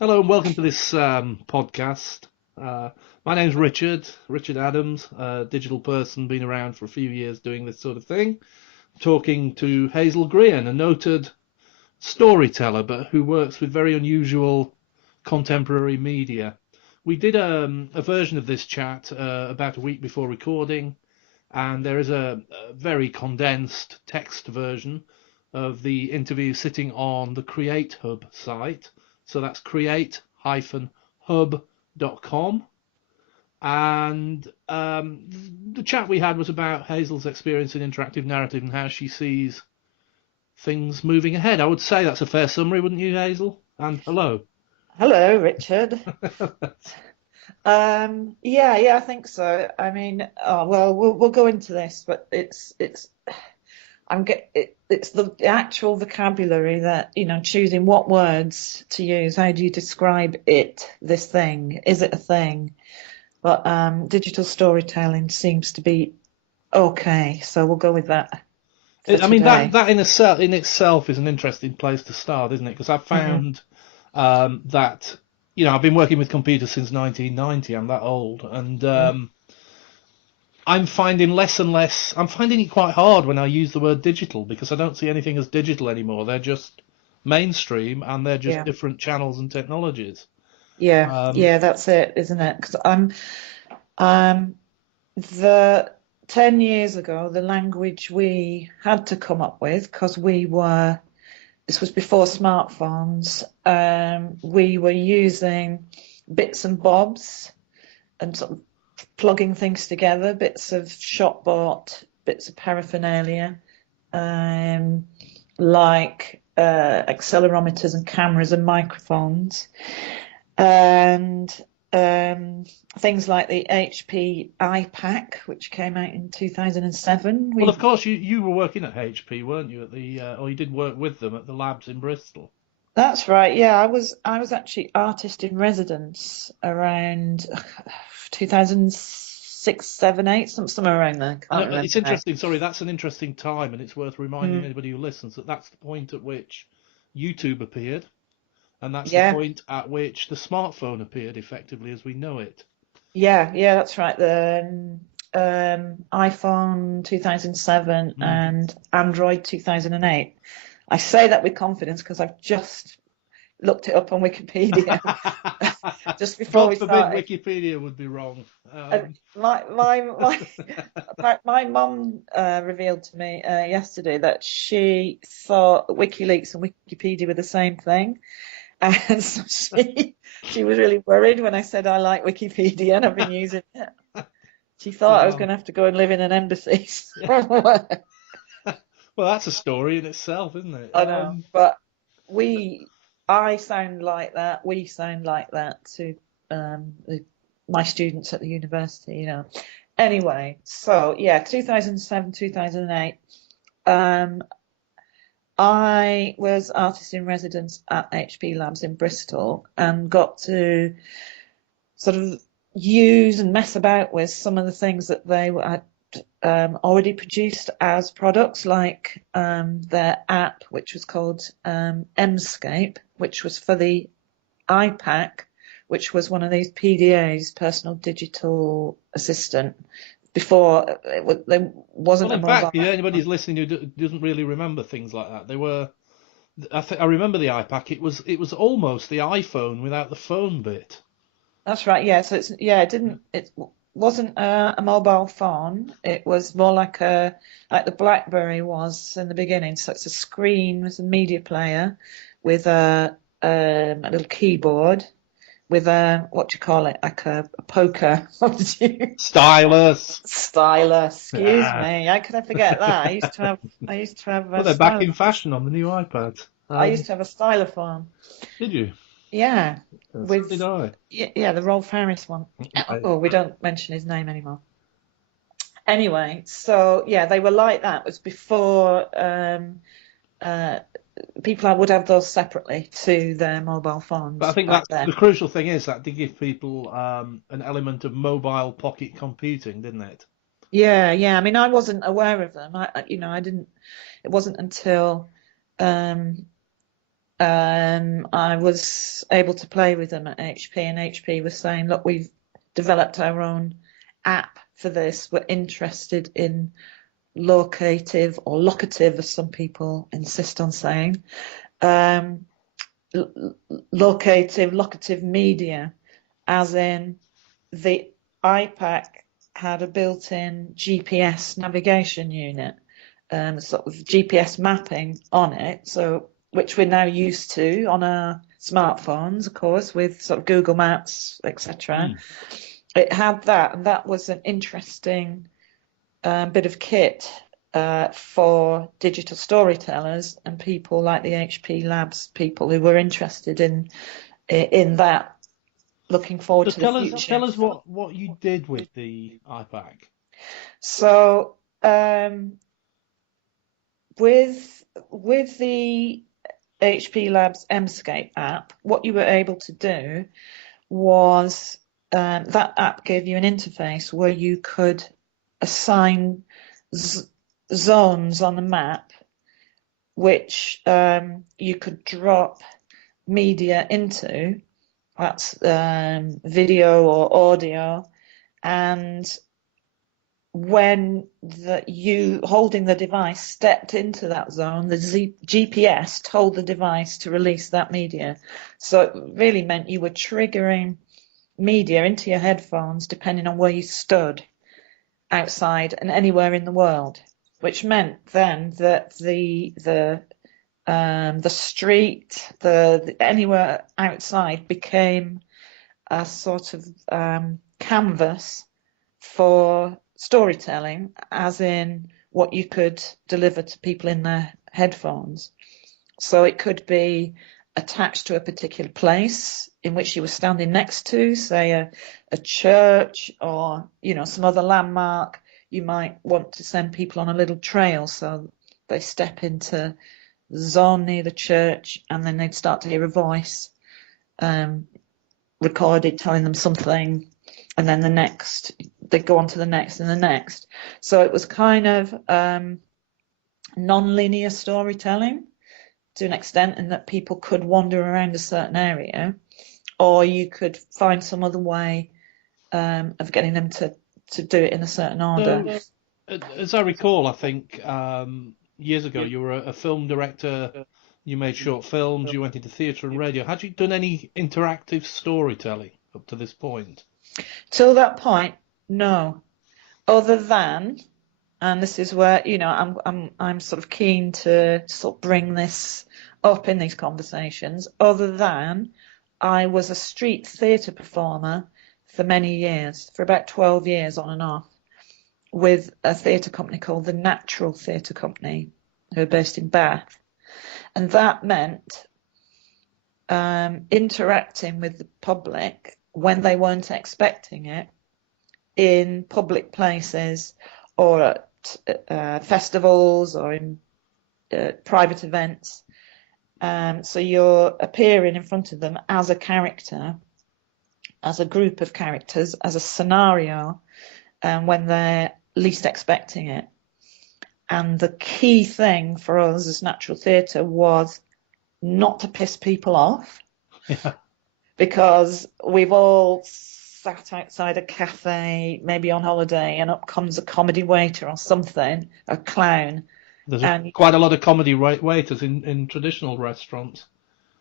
Hello and welcome to this podcast. My name's Richard Adams, a digital person, been around for a few years doing this sort of thing. Talking to Hazel Grian, a noted storyteller, but who works with very unusual contemporary media. We did a version of this chat about a week before recording, and there is a very condensed text version of the interview sitting on the Create Hub site. So that's create-hub.com. And the chat we had was about Hazel's experience in interactive narrative and how she sees things moving ahead. I would say that's a fair summary, wouldn't you, Hazel? And hello. Hello, Richard. Yeah, I think so. I mean, we'll go into this, but it's the actual vocabulary that, choosing what words to use. How do you describe it, this thing? Is it a thing? But digital storytelling seems to be okay, so we'll go with that for I mean today. that in itself is an interesting place to start, isn't it? Because I've Mm, found that I've been working with computers since 1990. I'm that old, and mm. I'm finding less and less. I'm finding it quite hard when I use the word digital because I don't see anything as digital anymore. They're just mainstream and they're just Yeah, different channels and technologies. Um, yeah, that's it, isn't it? Because um, the 10 years ago, the language we had to come up with, because this was before smartphones, we were using bits and bobs and sort of plugging things together, bits of shop bought, bits of paraphernalia, um, like accelerometers and cameras and microphones and things like the HP iPac, which came out in 2007. well, of course, you were working at HP, weren't you? At the or you did work with them at the labs in Bristol. That's right. Yeah, I was actually artist in residence around 2006, 7, 8, somewhere around there. Can't It's remember now. interesting. Sorry, that's an interesting time, and it's worth reminding Mm, anybody who listens that that's the point at which YouTube appeared, and that's the yeah, point at which the smartphone appeared, effectively as we know it. yeah, that's right. The iPhone 2007 Mm. and Android 2008. I say that with confidence because I've just looked it up on Wikipedia just before God we forbid started. Wikipedia would be wrong. And my mum revealed to me yesterday that she thought WikiLeaks and Wikipedia were the same thing, and so she was really worried when I said I like Wikipedia and I've been using it. She thought I was Wow. going to have to go and live in an embassy Yeah. somewhere. Well, that's a story in itself, isn't it? I know, but we, I sound like that. We sound like that to my students at the university. Anyway, so yeah, 2007, 2008. Um, I was artist in residence at HP Labs in Bristol and got to sort of use and mess about with some of the things that had already produced as products, like their app, which was called Mscape, which was for the iPac, which was one of these PDAs, personal digital assistant. Before there Well, wasn't a in fact, mobile yeah, app. anybody who's listening who doesn't really remember things like that, they were. I remember the iPac. It was almost the iPhone without the phone bit. That's right. Yeah. So it wasn't a mobile phone. It was more like the BlackBerry was in the beginning. So it's a screen with a media player with a little keyboard with what do you call it? Like a poker. What did you? Stylus. Stylus. Excuse Yeah. me. How could I forget that? I used to have Well, a they're back stylus. in fashion on the new iPad. I used to have a stylophone. Did you? Yeah. So With did I. yeah, the Rolf Harris one. Right. Oh, we don't mention his name anymore. Anyway, so yeah, they were like that. It was before uh, people would have those separately to their mobile But I phones think back that's then. the crucial thing is that did give people an element of mobile pocket computing, didn't it? Yeah. I mean, I wasn't aware of them. I didn't. It wasn't until um, I was able to play with them at HP, and HP was saying, look, we've developed our own app for this. We're interested in locative or locative, as some people insist on saying, um, locative media, as in the iPac had a built-in GPS navigation unit, sort of GPS mapping on it, so which we're now used to on our smartphones, of course, with sort of Google Maps, etc. It had that, and that was an interesting bit of kit for digital storytellers and people like the HP Labs people who were interested in that, looking forward to the future. Tell us what you did with the iPac. So with the HP Labs Emscape app, what you were able to do was that app gave you an interface where you could assign zones on the map, which you could drop media into. That's video or audio, and when you holding the device stepped into that zone, the GPS told the device to release that media. So it really meant you were triggering media into your headphones depending on where you stood outside and anywhere in the world, which meant then that the street, anywhere outside became a sort of canvas for storytelling, as in what you could deliver to people in their headphones. So it could be attached to a particular place in which you were standing next to, say a church or some other landmark. You might want to send people on a little trail, so they step into the zone near the church, and then they'd start to hear a voice recorded telling them something, and then they'd go on to the next and the next. So it was kind of non-linear storytelling to an extent, in that people could wander around a certain area, or you could find some other way of getting them to do it in a certain order. So, as I recall, I think years ago you were a film director. You made short films. You went into theatre and radio. Had you done any interactive storytelling up to this point? Till that point, no. Other than, and this is where I'm sort of keen to sort of bring this up in these conversations. Other than, I was a street theatre performer for many years, for about 12 years on and off, with a theatre company called the Natural Theatre Company, who are based in Bath. And that meant interacting with the public when they weren't expecting it, in public places or at festivals or in private events. So you're appearing in front of them as a character, as a group of characters, as a scenario, when they're least expecting it. And the key thing for us as natural theatre was not to piss people off. Yeah. Because we've all sat outside a cafe, maybe on holiday, and up comes a comedy waiter or something, a clown. There's quite a lot of comedy waiters in traditional restaurants.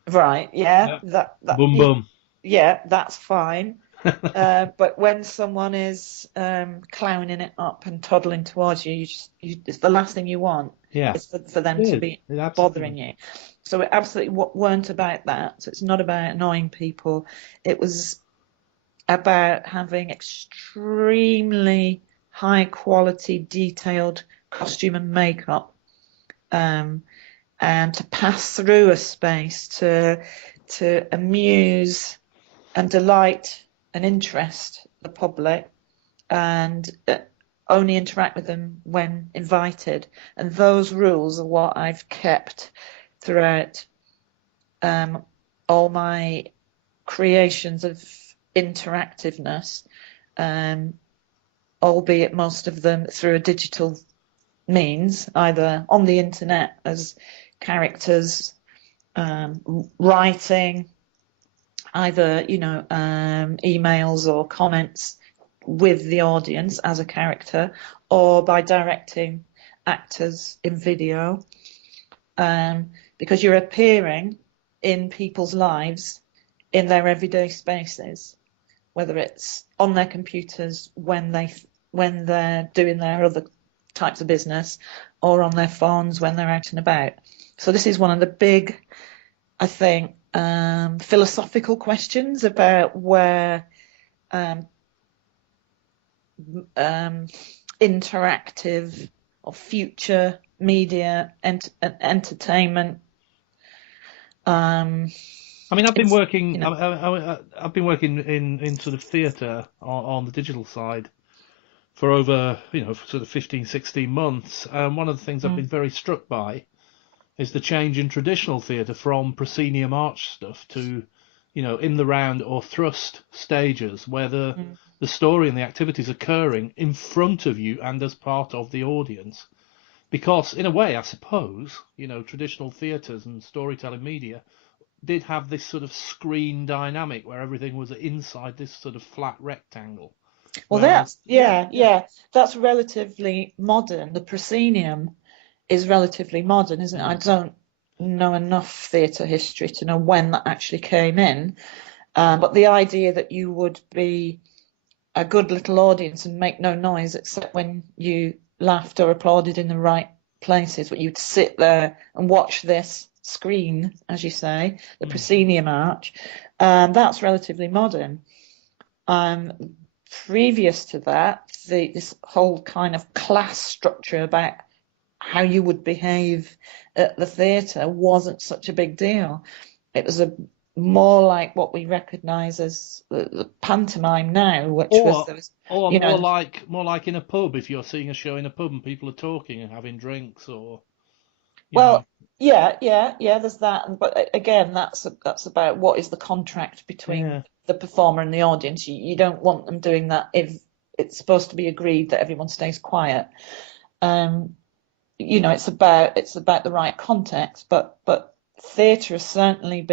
Right, yeah. That Boom, boom. Yeah, that's fine. But when someone is clowning it up and toddling towards you, it's the last thing you want. Yeah. It's for them to be bothering you. So it absolutely weren't about that. So it's not about annoying people. It was about having extremely high quality, detailed costume and makeup, and to pass through a space to amuse and delight and interest the public, and only interact with them when invited. And those rules are what I've kept throughout all my creations of interactiveness, albeit most of them through a digital means, either on the internet as characters writing either, emails or comments with the audience as a character, or by directing actors in video, because you're appearing in people's lives in their everyday spaces, whether it's on their computers when they're doing their other types of business, or on their phones when they're out and about. So this is one of the big, I think, philosophical questions about where interactive or future media entertainment. I mean, I've been working. I've been working in sort of theatre on the digital side for over, for sort of 15, 16 months. One of the things I've been very struck by is the change in traditional theatre from proscenium arch stuff to, in the round or thrust stages where the story and the activities occurring in front of you and as part of the audience. Because in a way, I suppose, traditional theatres and storytelling media did have this sort of screen dynamic where everything was inside this sort of flat rectangle. Well, that's relatively modern. The proscenium is relatively modern, isn't it? I don't know enough theatre history to know when that actually came in, but the idea that you would be a good little audience and make no noise except when you laughed or applauded in the right places, but you'd sit there and watch this screen, as you say, the proscenium arch, that's relatively modern. Previous to that, this whole kind of class structure about how you would behave at the theatre wasn't such a big deal. It was more like what we recognise as the pantomime now, which more like in a pub, if you're seeing a show in a pub and people are talking and having drinks, or yeah, there's that. But again, that's about what is the contract between the performer and the audience. You don't want them doing that if it's supposed to be agreed that everyone stays quiet. It's about the right context, but theatre has certainly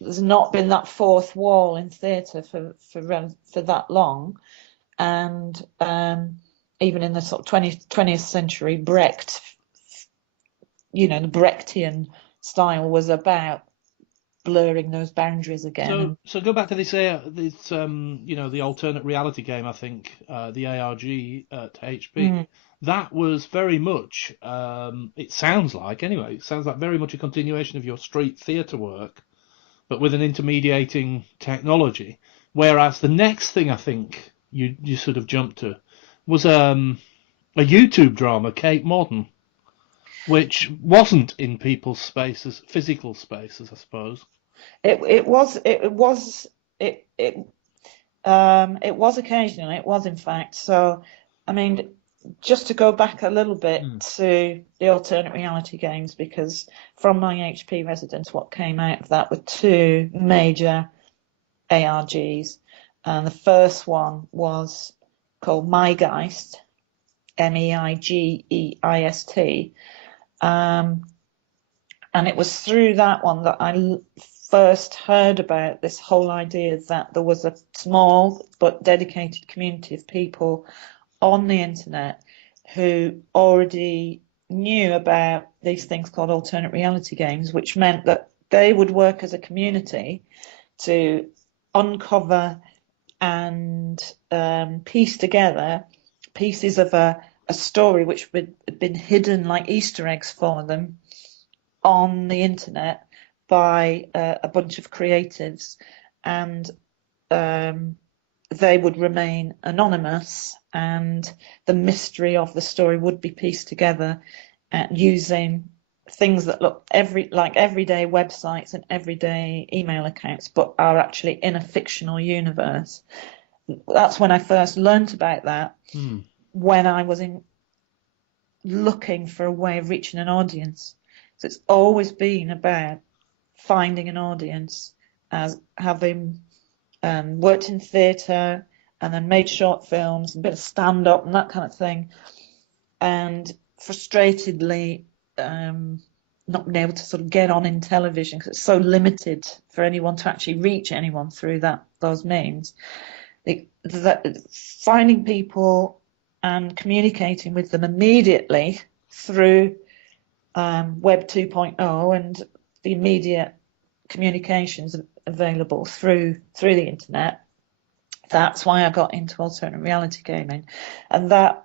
there's not been that fourth wall in theatre for that long, and even in the sort of 20th century, Brecht, the Brechtian style was about blurring those boundaries again. So go back to this the alternate reality game. I think the ARG at HP. That was very much. It sounds like very much a continuation of your street theatre work, but with an intermediating technology. Whereas the next thing I think you sort of jumped to was a YouTube drama, Cape Modern, which wasn't in people's spaces, physical spaces, I suppose. It was occasionally. It was, in fact. So, I mean, just to go back a little bit to the alternate reality games, because from my HP residence, what came out of that were two major ARGs. And the first one was called Meigeist, Meigeist. And it was through that one that I first heard about this whole idea that there was a small but dedicated community of people on the internet who already knew about these things called alternate reality games, which meant that they would work as a community to uncover and piece together pieces of a story which had been hidden like Easter eggs for them on the internet by a bunch of creatives, and they would remain anonymous, and the mystery of the story would be pieced together using things that look like everyday websites and everyday email accounts, but are actually in a fictional universe. That's when I first learnt about that, when I was looking for a way of reaching an audience. So it's always been about finding an audience, as having worked in theatre and then made short films, a bit of stand-up and that kind of thing, and frustratedly not being able to sort of get on in television because it's so limited for anyone to actually reach anyone through those means. Finding people and communicating with them immediately through Web 2.0 and the immediate communications available through the internet. That's why I got into alternate reality gaming. And that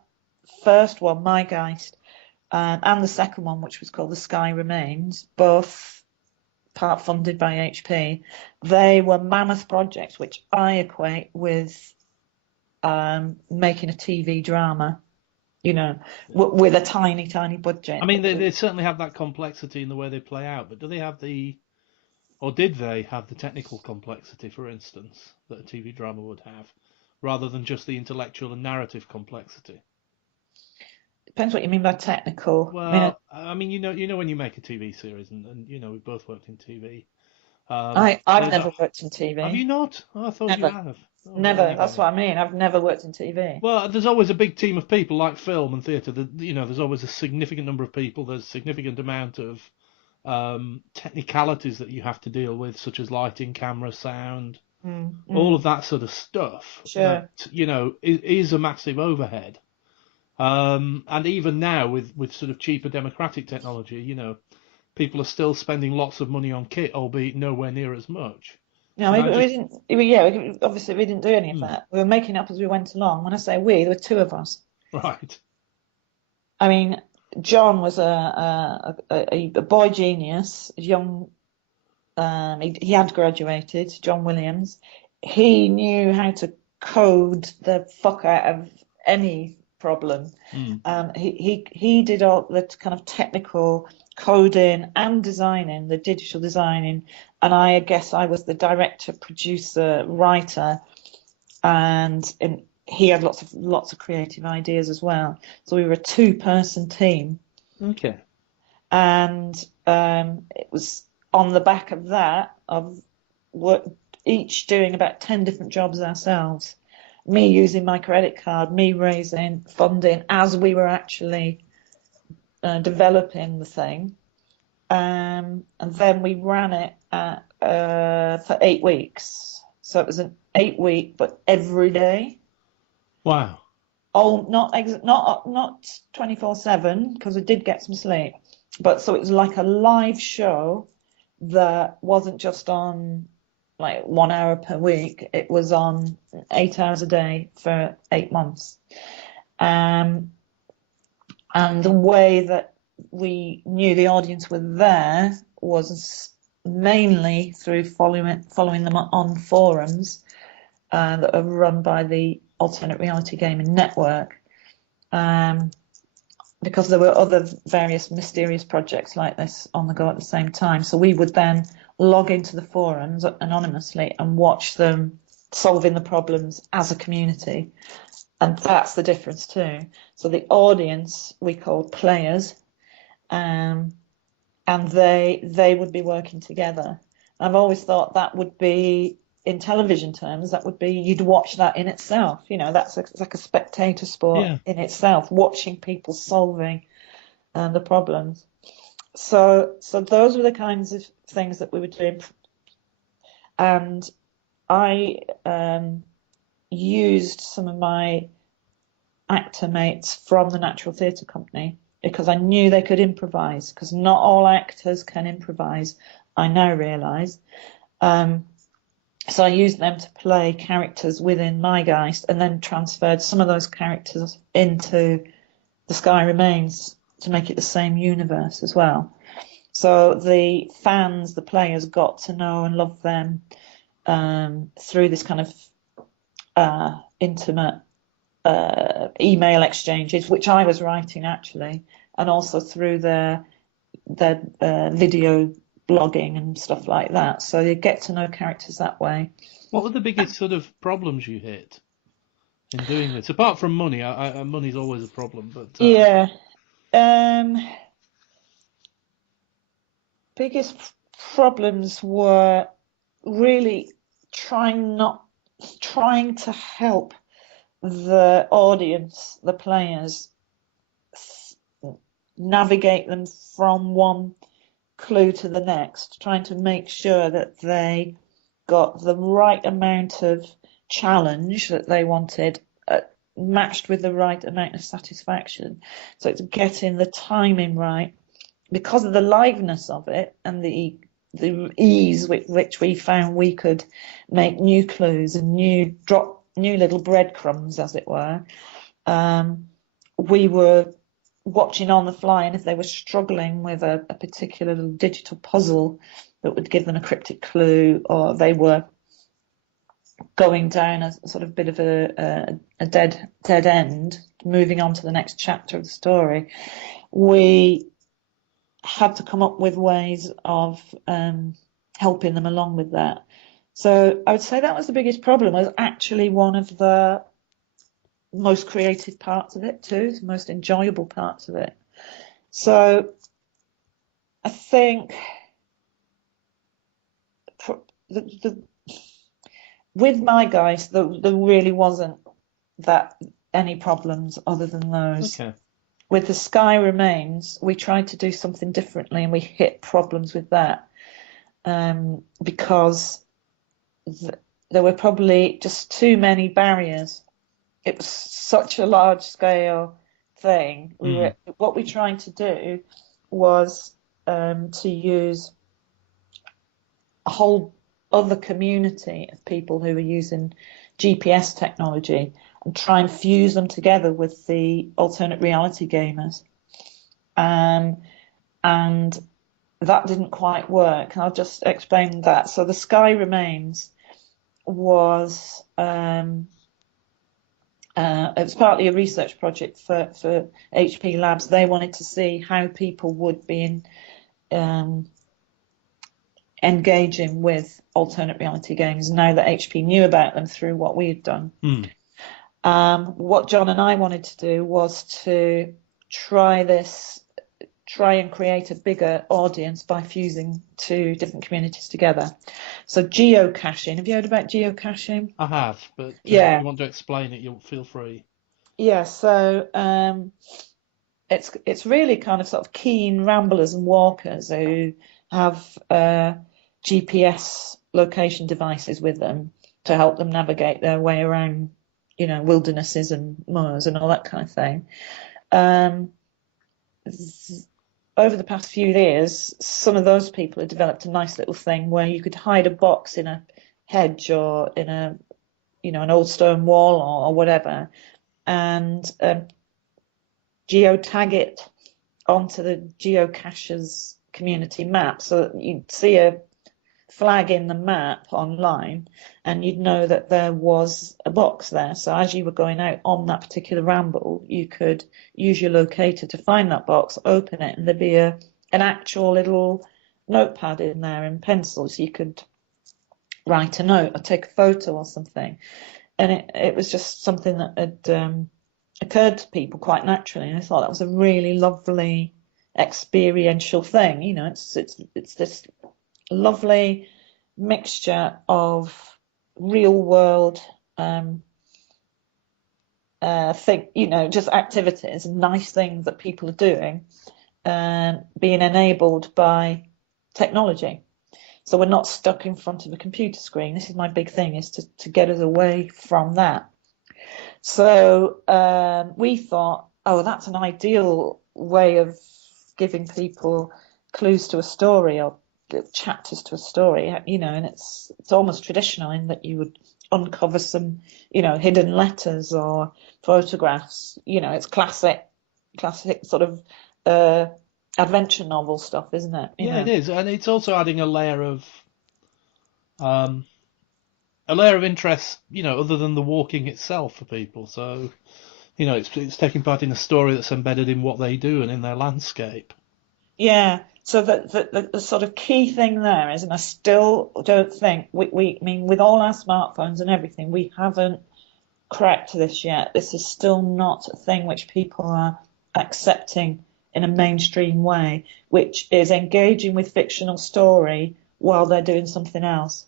first one, My Geist, and the second one, which was called The Sky Remains, both part funded by HP, they were mammoth projects, which I equate with making a TV drama, you know, with a tiny, tiny budget. I mean, they certainly have that complexity in the way they play out, but do they have or did they have the technical complexity, for instance, that a TV drama would have, rather than just the intellectual and narrative complexity? Depends what you mean by technical. Well, I mean, you know when you make a TV series, and you know, we've both worked in TV. I've never worked in TV. Have you not? Oh, I thought Never. you have. Oh, Never. well, That's what I mean. I've never worked in TV. Well, there's always a big team of people, like film and theatre. You know, there's always a significant number of people. There's a significant amount of technicalities that you have to deal with, such as lighting, camera, sound, all of that sort of stuff. Sure. That, you know, is a massive overhead. And even now, with sort of cheaper democratic technology, you know, people are still spending lots of money on kit, albeit nowhere near as much. No, we didn't. Yeah, obviously we didn't do any of that. We were making up as we went along. When I say we, there were two of us. Right. I mean, John was a boy genius, young. He had graduated, John Williams. He knew how to code the fuck out of any problem. He did all the kind of technical coding and designing, the digital designing, and I guess I was the director, producer, writer, and he had lots of creative ideas as well. So we were a two-person team. Okay. And it was on the back of that, of each doing about 10 different jobs ourselves. Me using my credit card, me raising funding as we were actually developing the thing. And then we ran it for 8 weeks. So it was an 8-week, but every day. Wow. Oh, not 24/7, because we did get some sleep. But so it was like a live show that wasn't just on like 1 hour per week. It was on 8 hours a day for 8 months. And the way that we knew the audience were there was mainly through following them on forums that are run by the Alternate Reality Gaming Network, because there were other various mysterious projects like this on the go at the same time. So we would then log into the forums anonymously and watch them solving the problems as a community. And that's the difference too. So the audience we called players, and they would be working together. I've always thought that would be, in television terms, that would be, you'd watch that in itself. You know, that's like a spectator sport in itself, watching people solving the problems. So those were the kinds of things that we were doing. And I used some of my actor mates from the Natural Theatre Company because I knew they could improvise, because not all actors can improvise, I now realise. So I used them to play characters within My Geist, and then transferred some of those characters into The Sky Remains to make it the same universe as well. So the fans, the players, got to know and love them through this kind of intimate email exchanges, which I was writing actually, and also through their video blogging and stuff like that. So you get to know characters that way. What were the biggest sort of problems you hit in doing this? Apart from money, money's always a problem, but yeah. Biggest problems were really trying to help the audience, the players, navigate them from one clue to the next, trying to make sure that they got the right amount of challenge that they wanted, matched with the right amount of satisfaction. So it's getting the timing right because of the liveness of it and the ease with which we found we could make new clues and new little breadcrumbs, as it were. We were watching on the fly, and if they were struggling with a particular digital puzzle that would give them a cryptic clue, or they were going down a sort of bit of a dead end, moving on to the next chapter of the story, we had to come up with ways of helping them along with that. So I would say that was the biggest problem, was actually one of the most creative parts of it too, the most enjoyable parts of it. So I think with My Guys, there really wasn't that any problems other than those. Okay. With The Sky Remains, we tried to do something differently, and we hit problems with that because there were probably just too many barriers. It was such a large scale thing. What we tried to do was to use a whole other community of people who were using GPS technology and try and fuse them together with the alternate reality gamers. And that didn't quite work. I'll just explain that. So The Sky Remains was it was partly a research project for HP Labs. They wanted to see how people would be engaging with alternate reality games now that HP knew about them through what we had done. What John and I wanted to do was to try and create a bigger audience by fusing two different communities together. So geocaching, have you heard about geocaching? I have, but Yeah. if you want to explain it, you'll feel free. Yeah, so it's really kind of sort of keen ramblers and walkers who have GPS location devices with them to help them navigate their way around, wildernesses and moors and all that kind of thing. Over the past few years, some of those people have developed a nice little thing where you could hide a box in a hedge or in an old stone wall or whatever, and geotag it onto the geocacher's community map, so that you'd see a flag in the map online and you'd know that there was a box there. So as you were going out on that particular ramble, you could use your locator to find that box, open it, and there'd be an actual little notepad in there and pencil, so you could write a note or take a photo or something. And it was just something that had occurred to people quite naturally, and I thought that was a really lovely experiential thing. It's this lovely mixture of real world just activities and nice things that people are doing, being enabled by technology. So we're not stuck in front of a computer screen. This is my big thing, is to get us away from that. So we thought, that's an ideal way of giving people clues to a story or chapters to a story, and it's almost traditional in that you would uncover some, hidden letters or photographs. It's classic sort of adventure novel stuff, isn't it? It is, and it's also adding a layer of interest, other than the walking itself for people. So, it's taking part in a story that's embedded in what they do and in their landscape. Yeah. So the sort of key thing there is, and I still don't think I mean, with all our smartphones and everything, we haven't cracked this yet. This is still not a thing which people are accepting in a mainstream way, which is engaging with fictional story while they're doing something else.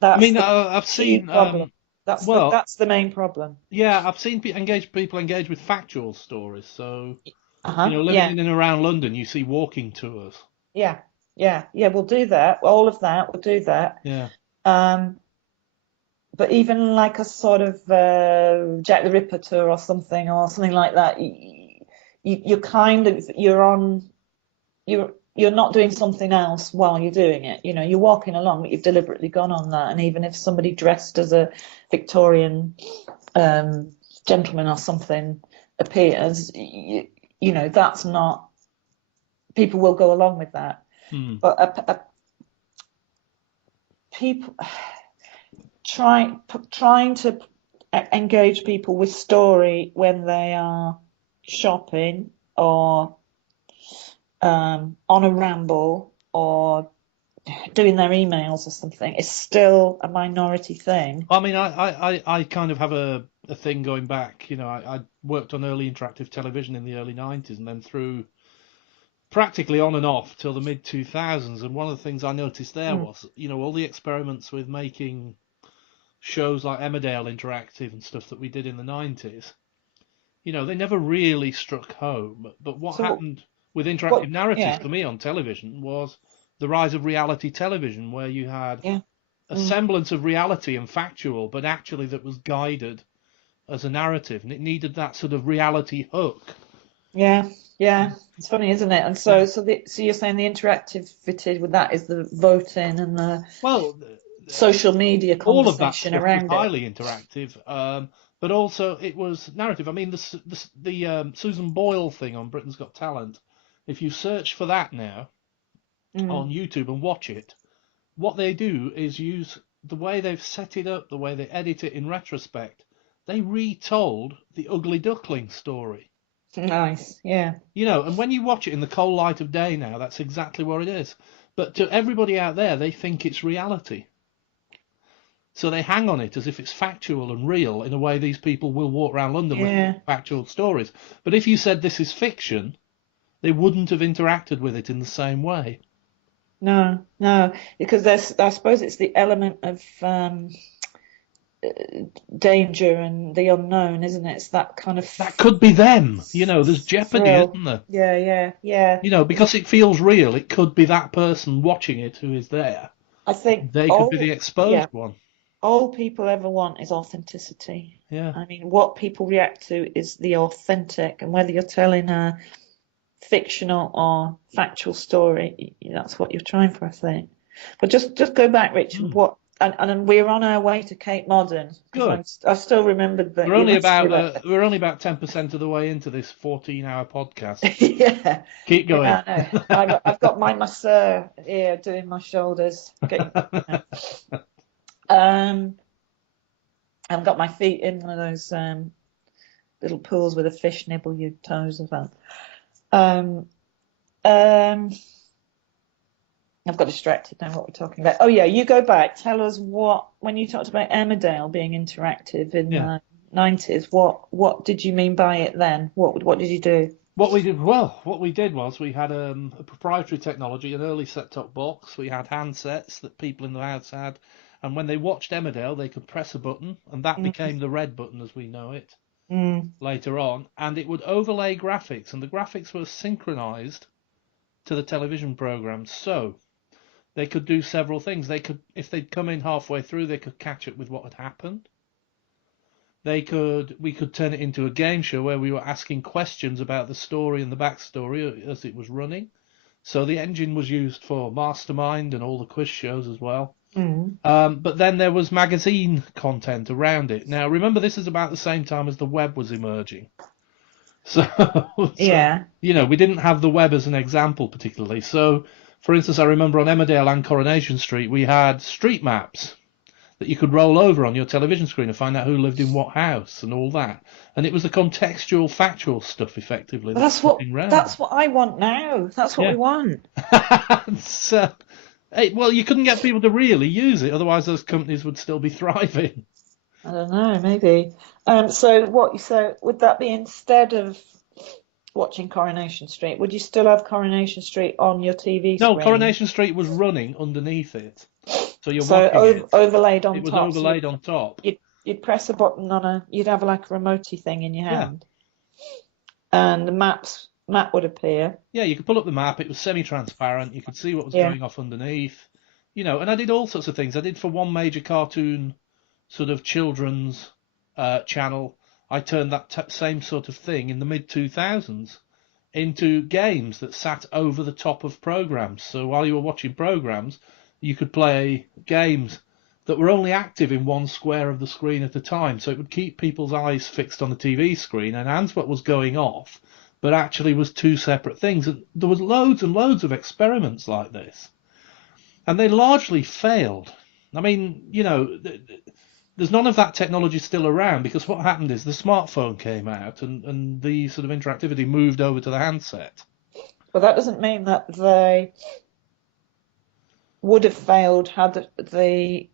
I've seen problem. That's the main problem. Yeah, I've seen people engage with factual stories. So, living yeah. in and around London, you see walking tours. yeah, yeah. We'll do that. All of that. We'll do that. Yeah. Um, but even like a sort of Jack the Ripper tour or something like that, you're kind of you're not doing something else while you're doing it. You know, you're walking along, but you've deliberately gone on that. And even if somebody dressed as a Victorian gentleman or something appears, you know, that's not, people will go along with that. But people trying to engage people with story when they are shopping or on a ramble or doing their emails or something is still a minority thing. I mean, I kind of have a thing going back. You know, I worked on early interactive television in the early 90s and then through practically on and off till the mid 2000s. And one of the things I noticed there was, you know, all the experiments with making shows like Emmerdale interactive and stuff that we did in the 90s, you know, they never really struck home. But what happened with interactive narratives for me on television was the rise of reality television, where you had a semblance of reality and factual, but actually that was guided as a narrative, and it needed that sort of reality hook. Yeah, yeah, it's funny, isn't it? And so you're saying the interactivity with that is the voting and the social media conversation all of that around was highly interactive, but also it was narrative. I mean, the Susan Boyle thing on Britain's Got Talent, if you search for that now on YouTube and watch it, what they do is use the way they've set it up, the way they edit it in retrospect. They retold the Ugly Duckling story. Nice, yeah. You know, and when you watch it in the cold light of day now, that's exactly what it is. But to everybody out there, they think it's reality. So they hang on it as if it's factual and real in a way these people will walk around London with factual stories. But if you said this is fiction, they wouldn't have interacted with it in the same way. No, because I suppose it's the element of danger and the unknown, isn't it? It's that kind of... That could be them. You know, there's jeopardy, isn't there? Yeah. You know, because it feels real, it could be that person watching it who is there. I think they could be the exposed one. All people ever want is authenticity. Yeah. I mean, what people react to is the authentic, and whether you're telling a fictional or factual story, that's what you're trying for, I think. But just go back, Richard. And we're on our way to Cape Modern. Good. I still remembered that. We're only about 10% of the way into this 14-hour podcast. Yeah. Keep going. Yeah, I know. I've got my masseur here doing my shoulders. I've got my feet in one of those little pools with a fish nibble your toes as well. I've got distracted now what we're talking about. Oh yeah, you go back. Tell us when you talked about Emmerdale being interactive in the 90s, what did you mean by it then? What did you do? What we did was we had a proprietary technology, an early set-top box. We had handsets that people in the house had, and when they watched Emmerdale, they could press a button, and that became the red button as we know it later on, and it would overlay graphics, and the graphics were synchronized to the television programs. So they could do several things. They could, if they'd come in halfway through, they could catch up with what had happened. We could turn it into a game show where we were asking questions about the story and the backstory as it was running. So the engine was used for Mastermind and all the quiz shows as well. But then there was magazine content around it. Now, remember, this is about the same time as the web was emerging. So you know, we didn't have the web as an example particularly. So, for instance, I remember on Emmerdale and Coronation Street, we had street maps that you could roll over on your television screen and find out who lived in what house and all that. And it was the contextual, factual stuff, effectively. That's what I want now. That's what we want. Well, you couldn't get people to really use it, otherwise those companies would still be thriving. I don't know, maybe. So would that be instead of watching Coronation Street, would you still have Coronation Street on your TV screen? No, Coronation Street was running underneath it. So you're watching overlaid on top. It was overlaid on top. You'd press a button you'd have like a remotey thing in your hand. And the maps map would appear. Yeah, you could pull up the map. It was semi-transparent. You could see what was Yeah. going off underneath. And I did all sorts of things. I did for one major cartoon sort of children's channel. I turned that same sort of thing in the mid-2000s into games that sat over the top of programs. So while you were watching programs, you could play games that were only active in one square of the screen at a time. So it would keep people's eyes fixed on the TV screen and answer what was going off, but actually was two separate things. And there was loads and loads of experiments like this, and they largely failed. I mean, there's none of that technology still around, because what happened is the smartphone came out and the sort of interactivity moved over to the handset. But that doesn't mean that they would have failed had the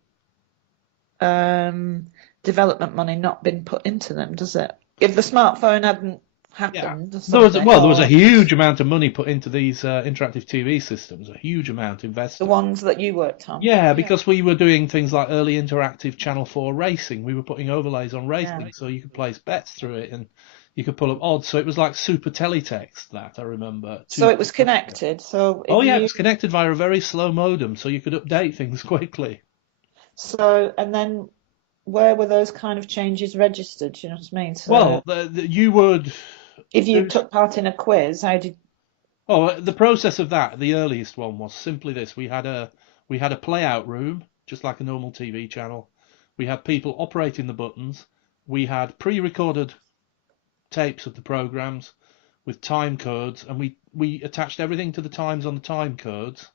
development money not been put into them, does it? If the smartphone hadn't happened, there was a huge amount of money put into these interactive TV systems, a huge amount invested. The ones that you worked on. Yeah, because we were doing things like early interactive Channel 4 racing. We were putting overlays on racing, so you could place bets through it and you could pull up odds. So it was like super teletext, that I remember. So it was connected. It was connected via a very slow modem, so you could update things quickly. So, and then where were those kind of changes registered? Do you know what I mean? So, well, you would... If you took part in a quiz, how did... Oh, the process of that, the earliest one was simply this. We had a play-out room, just like a normal TV channel. We had people operating the buttons. We had pre-recorded tapes of the programs with time codes, and we attached everything to the times on the time codes.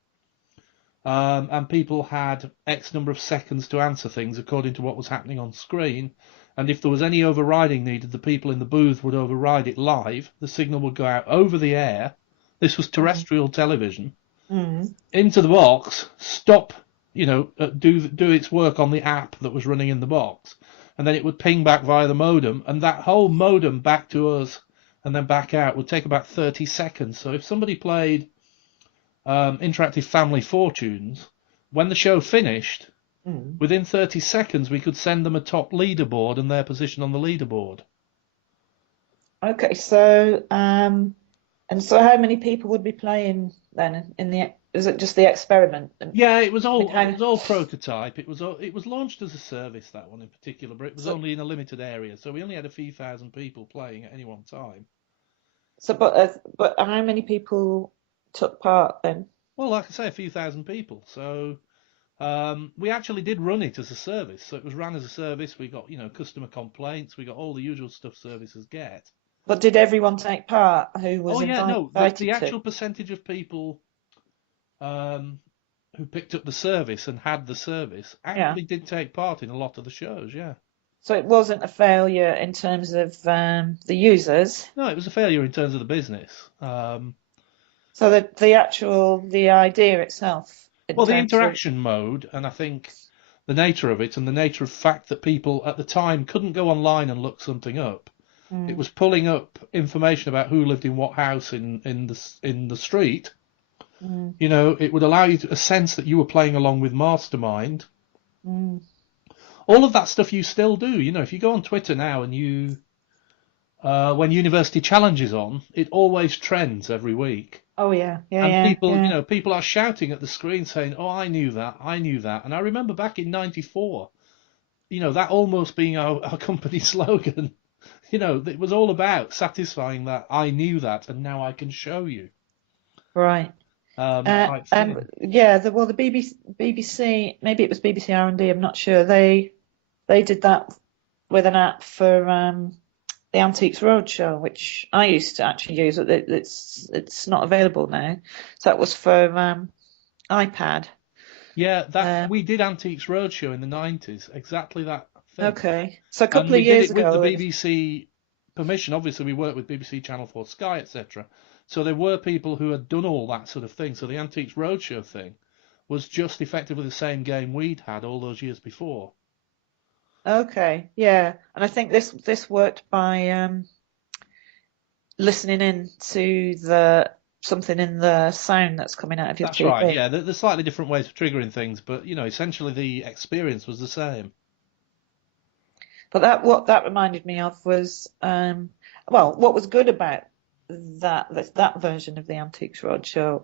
And people had X number of seconds to answer things according to what was happening on screen. And if there was any overriding needed, the people in the booth would override it live. The signal would go out over the air. This was terrestrial television. Into the box, stop, do its work on the app that was running in the box. And then it would ping back via the modem. And that whole modem back to us and then back out would take about 30 seconds. So if somebody played Interactive Family Fortunes, when the show finished, within 30 seconds we could send them a top leaderboard and their position on the leaderboard. Okay, so and so how many people would be playing then is it just the experiment? Yeah, it was all prototype. It was launched as a service, that one in particular, but it was only in a limited area, so we only had a few thousand people playing at any one time. So, but how many people took part then? Well, like I say, a few thousand people. So we actually did run it as a service. So it was run as a service. We got, customer complaints. We got all the usual stuff services get. But did everyone take part who was invited the actual percentage of people who picked up the service and had the service actually did take part in a lot of the shows, yeah. So it wasn't a failure in terms of the users? No, it was a failure in terms of the business. So the idea itself. The interaction mode, and I think the nature of it, and the nature of the fact that people at the time couldn't go online and look something up. It was pulling up information about who lived in what house in the street. It would allow you a sense that you were playing along with Mastermind. All of that stuff you still do. If you go on Twitter now and when University Challenge is on, it always trends every week. Oh yeah, and people are shouting at the screen saying, "Oh, I knew that." And I remember back in '94, that almost being our company slogan. It was all about satisfying that I knew that, and now I can show you. Right. The BBC, maybe it was BBC R&D, I'm not sure. They did that with an app for the Antiques Roadshow, which I used to actually use. It's not available now. So that was for iPad. Yeah, we did Antiques Roadshow in the 90s. Exactly that thing. Okay, so a couple of years ago, with the BBC permission. Obviously, we worked with BBC Channel 4 Sky, etc. So there were people who had done all that sort of thing. So the Antiques Roadshow thing was just effectively the same game we'd had all those years before. Okay, yeah, and I think this worked by listening in to something in the sound that's coming out of your TV. That's right. Yeah, there's slightly different ways of triggering things, but essentially the experience was the same. But what that reminded me of was, what was good about that version of the Antiques Roadshow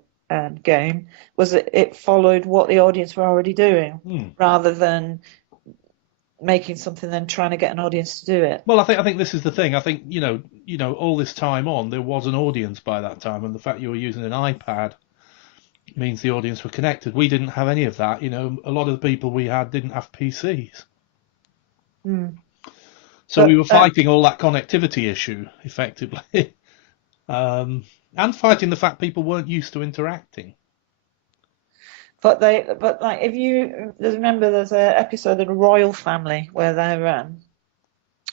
game was that it followed what the audience were already doing, rather than making something then trying to get an audience to do it. Well, I think this is the thing. I think all this time on, there was an audience by that time, and the fact you were using an iPad means the audience were connected. We didn't have any of that. A lot of the people we had didn't have PCs. So we were fighting all that connectivity issue effectively, and fighting the fact people weren't used to interacting. But like, if you remember, there's an episode of the Royal Family where they're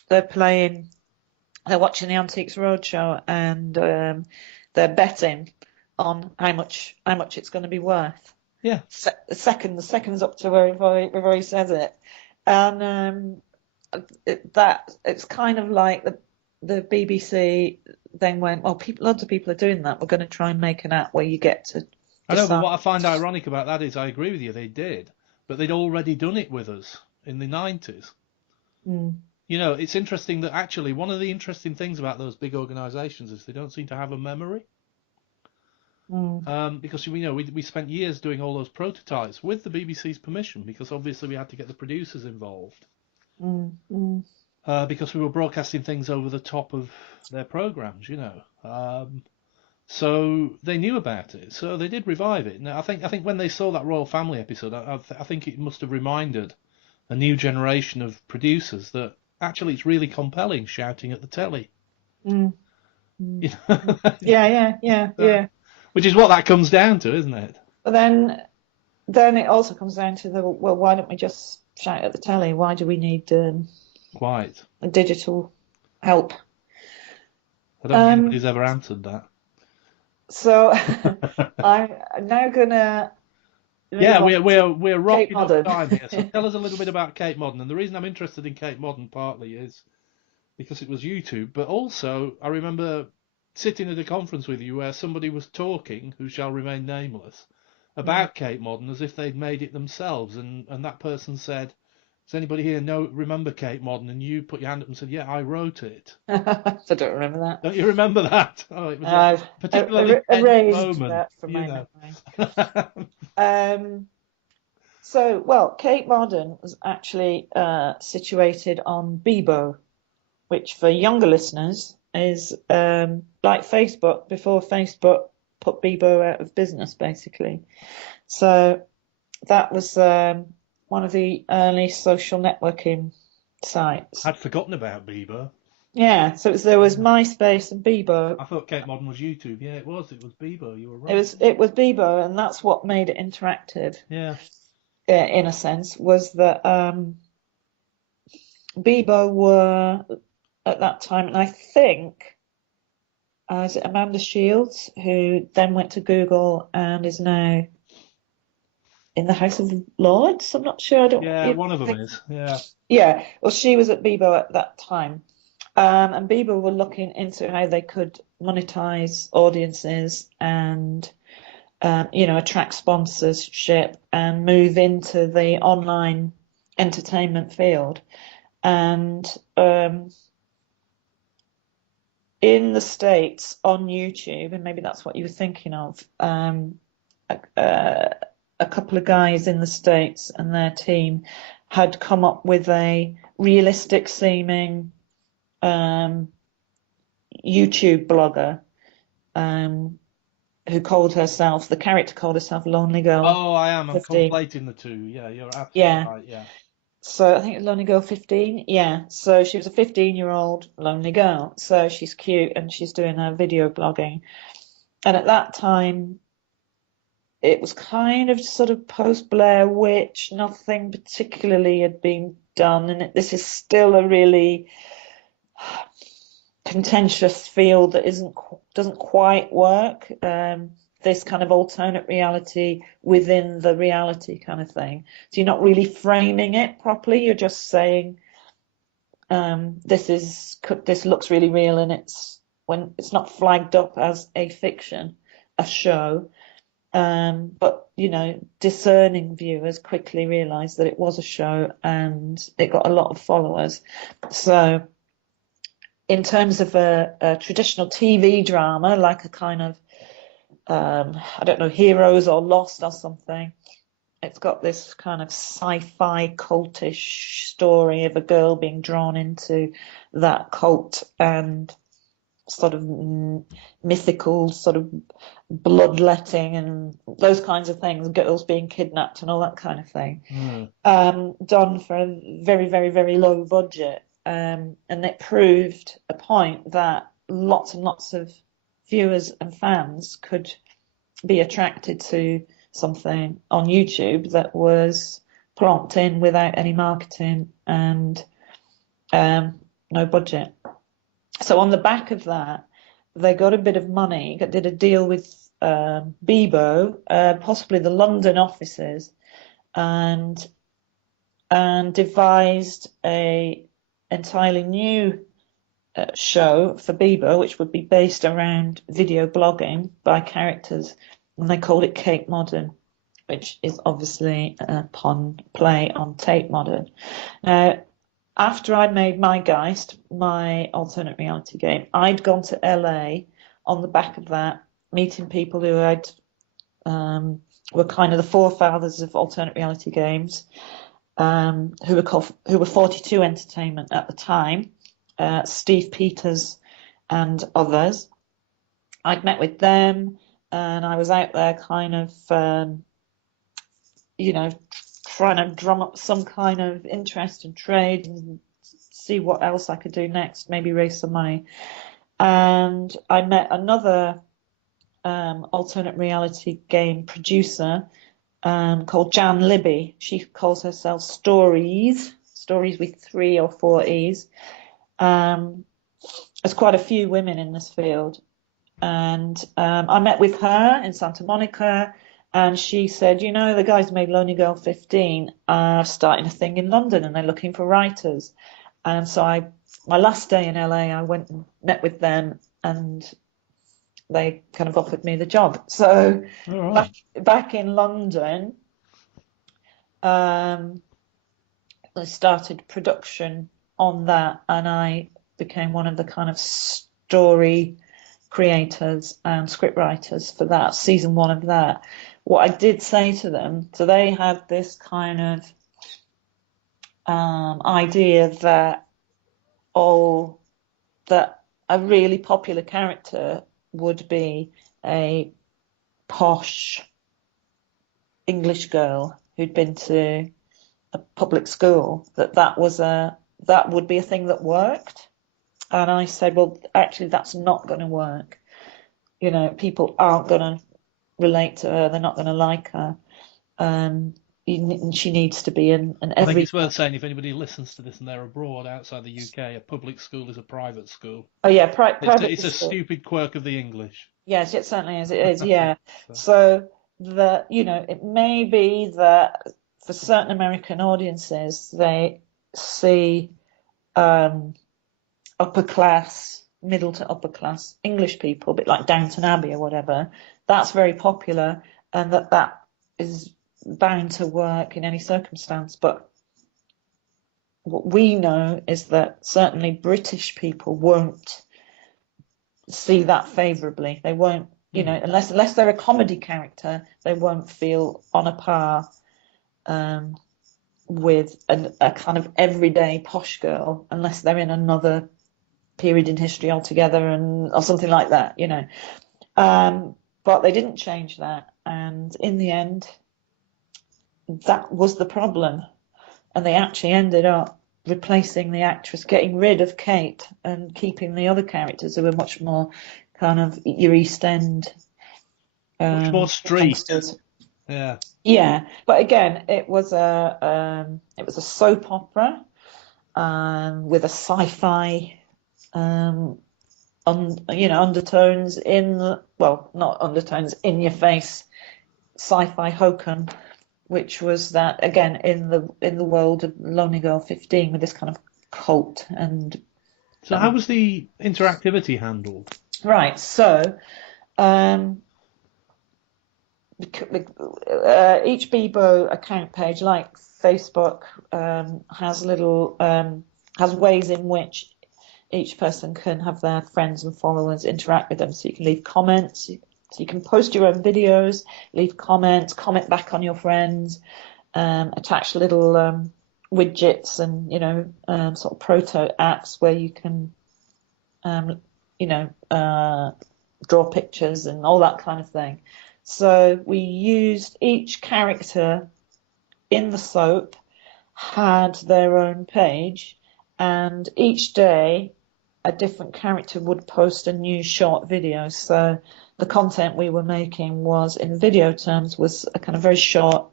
watching the Antiques Roadshow, and they're betting on how much it's going to be worth. Yeah. The second's up to where he says it, and it's kind of like the BBC then went, well, loads of people are doing that. We're going to try and make an app where you get to. I know, but what I find ironic about that is I agree with you, they did, but they'd already done it with us in the 90s. It's interesting that actually one of the interesting things about those big organisations is they don't seem to have a memory. Because we spent years doing all those prototypes with the BBC's permission, because obviously we had to get the producers involved. Because we were broadcasting things over the top of their programmes, so they knew about it. So they did revive it. Now I think when they saw that Royal Family episode, I think it must have reminded a new generation of producers that actually it's really compelling shouting at the telly. Yeah. Which is what that comes down to, isn't it? But then it also comes down to why don't we just shout at the telly? Why do we need quite digital help? I don't think anybody's ever answered that. So I'm now gonna. Yeah, we're rocking Cape up time here. So tell us a little bit about Cape Modern. And the reason I'm interested in Cape Modern partly is because it was YouTube, but also I remember sitting at a conference with you where somebody was talking, who shall remain nameless, about Cape Modern as if they'd made it themselves, and that person said, does anybody here remember Cape Modern? And you put your hand up and said, yeah, I wrote it. I don't remember that. Don't you remember that? Oh, it was a particularly tense moment. That from my memory. Cape Modern was actually situated on Bebo, which for younger listeners is like Facebook before Facebook put Bebo out of business, basically. So that was one of the early social networking sites. I'd forgotten about Bebo. Yeah, so there was MySpace and Bebo. I thought Cape Modern was YouTube. Yeah, it was. It was Bebo. You were right. It was Bebo, and that's what made it interactive. Yeah. In a sense, was that Bebo were at that time, and I think is it Amanda Shields, who then went to Google and is now in the House of Lords. I'm not sure. One of them is. Yeah. Yeah. Well, she was at Bebo at that time. And Bebo were looking into how they could monetize audiences and, attract sponsorship and move into the online entertainment field. And in the States on YouTube, and maybe that's what you were thinking of, a couple of guys in the States and their team had come up with a realistic seeming YouTube blogger who called herself, the character called herself Lonely Girl. Oh, I am. I'm conflating the two. Yeah, you're absolutely right. Yeah. So I think it was Lonely Girl 15. Yeah. So she was a 15-year-old lonely girl. So she's cute and she's doing her video blogging. And at that time, it was kind of sort of post-Blair Witch. Nothing particularly had been done. And this is still a really contentious field that doesn't quite work. This kind of alternate reality within the reality kind of thing. So you're not really framing it properly. You're just saying this looks really real, and it's not flagged up as a fiction, a show. But discerning viewers quickly realised that it was a show, and it got a lot of followers. So in terms of a traditional TV drama, like a kind of, I don't know, Heroes or Lost or something. It's got this kind of sci-fi cultish story of a girl being drawn into that cult and sort of mythical sort of bloodletting and those kinds of things, girls being kidnapped and all that kind of thing. Done for a very, very, very low budget. And it proved a point that lots and lots of viewers and fans could be attracted to something on YouTube that was plonked in without any marketing and no budget. So on the back of that, they got a bit of money, did a deal with Bebo, possibly the London offices, and devised a entirely new show for Bebo, which would be based around video blogging by characters, and they called it Kate Modern, which is obviously a play on Tate Modern. Now, after I made my Geist, my alternate reality game, I'd gone to LA on the back of that, meeting people who were kind of the forefathers of alternate reality games, who were 42 Entertainment at the time, Steve Peters and others. I'd met with them, and I was out there kind of, trying to drum up some kind of interest and trade and see what else I could do next, maybe raise some money. And I met another alternate reality game producer called Jan Libby. She calls herself Stories with 3 or 4 E's. There's quite a few women in this field. And I met with her in Santa Monica, and she said, the guys who made Lonely Girl 15 are starting a thing in London and they're looking for writers. And so my last day in LA, I went and met with them, and they kind of offered me the job. So back in London, I started production on that, and I became one of the kind of story creators and script writers for that, season 1 of that. What I did say to them, so they had this kind of idea that a really popular character would be a posh English girl who'd been to a public school, that would be a thing that worked. And I said, well, actually, that's not going to work. People aren't going to relate to her. They're not going to like her. She needs to be in every... I think it's worth saying, if anybody listens to this and they're abroad outside the UK, a public school is a private school. Oh, yeah, private It's a stupid quirk of the English. Yes, it certainly is. It is, yeah. So, it may be that for certain American audiences, they see upper class, middle to upper class English people, a bit like Downton Abbey or whatever. That's very popular, and that is bound to work in any circumstance. But what we know is that certainly British people won't see that favourably. They won't, unless they're a comedy character, they won't feel on a par with a kind of everyday posh girl, unless they're in another period in history altogether or something like that, But they didn't change that, and in the end, that was the problem. And they actually ended up replacing the actress, getting rid of Kate and keeping the other characters who were much more kind of your East End, much more street. Youngsters. Yeah, but again, it was a soap opera with a sci-fi undertones not undertones, in your face sci-fi hokum, which was that again in the world of Lonely Girl 15 with this kind of cult. And so how was the interactivity handled? Right, so each Bebo account page, like Facebook, has ways in which each person can have their friends and followers interact with them. So you can leave comments, so you can post your own videos, leave comments, comment back on your friends, attach little widgets and, sort of proto apps where you can, draw pictures and all that kind of thing. So we used each character in the soap had their own page, and each day a different character would post a new short video. So the content we were making was, in video terms, was a kind of very short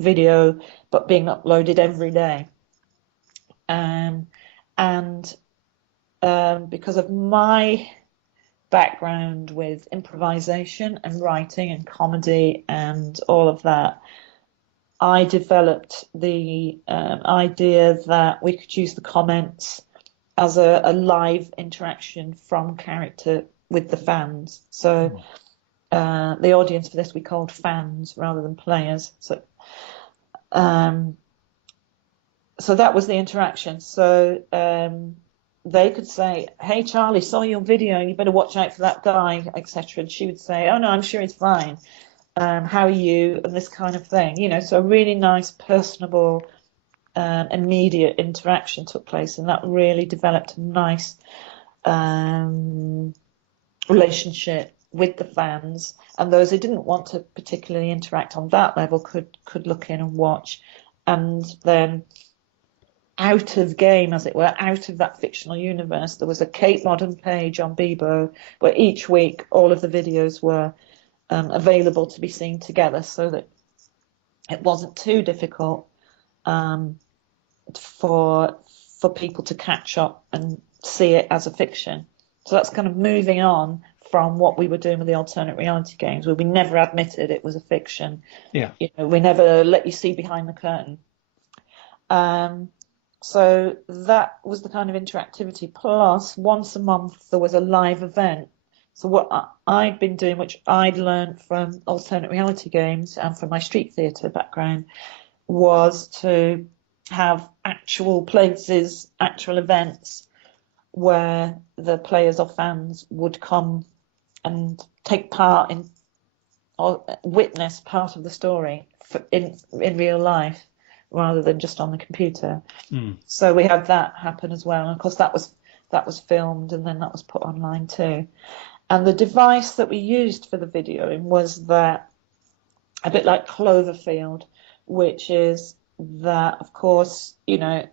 video, but being uploaded every day. Because of my background with improvisation and writing and comedy and all of that, I developed the idea that we could use the comments as a live interaction from character with the fans. So the audience for this we called fans rather than players. So that was the interaction. So they could say, "Hey Charlie, saw your video, you better watch out for that guy," etc. And she would say, "Oh no, I'm sure he's fine. How are you?" And this kind of thing, so a really nice, personable, immediate interaction took place, and that really developed a nice relationship with the fans. And those who didn't want to particularly interact on that level could look in and watch. And then out of game, as it were, out of that fictional universe, there was a Kate Modern page on Bebo where each week all of the videos were available to be seen together, so that it wasn't too difficult for people to catch up and see it as a fiction. So that's kind of moving on from what we were doing with the alternate reality games, where we never admitted it was a fiction. Yeah. We never let you see behind the curtain. So that was the kind of interactivity. Plus, once a month there was a live event. So what I'd been doing, which I'd learned from alternate reality games and from my street theatre background, was to have actual places, actual events where the players or fans would come and take part in or witness part of the story in real life, rather than just on the computer. So we had that happen as well. And of course that was filmed, and then that was put online too. And the device that we used for the videoing was that, a bit like Cloverfield, which is that, of course, if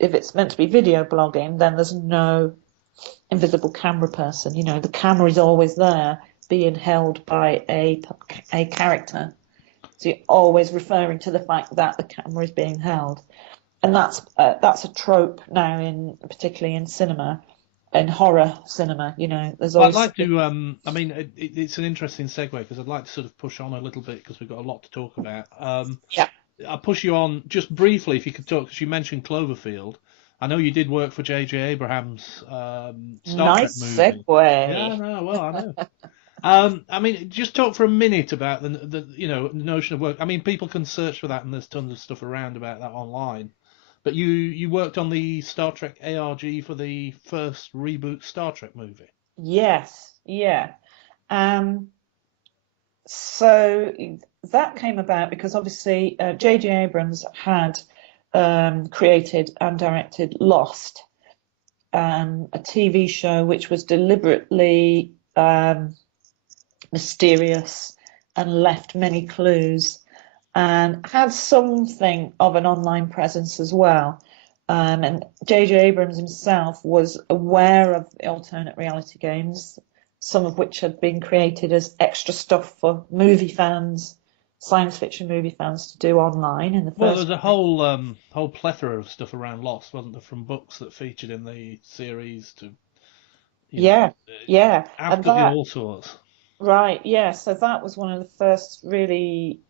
it's meant to be video blogging, then there's no invisible camera person. The camera is always there, being held by a character. So you're always referring to the fact that the camera is being held. And that's a trope now, particularly in cinema, in horror cinema. There's always. I'd like to. It's an interesting segue, because I'd like to sort of push on a little bit, because we've got a lot to talk about. Yeah. I'll push you on just briefly, if you could talk, because you mentioned Cloverfield. I know you did work for J.J. Abrams' Star Trek movie. Segue. Yeah, no, well, I know. Just talk for a minute about the notion of work. People can search for that, and there's tons of stuff around about that online. But you worked on the Star Trek ARG for the first reboot Star Trek movie. Yes, yeah. So that came about because obviously J.J. Abrams had created and directed Lost, a TV show which was deliberately mysterious and left many clues, and had something of an online presence as well. And J.J. Abrams himself was aware of the alternate reality games, some of which had been created as extra stuff for movie fans, science fiction movie fans, to do online in the first. Well, there's a whole plethora of stuff around Lost, wasn't there, from books that featured in the series to absolutely all sorts. Right, yeah. So that was one of the first really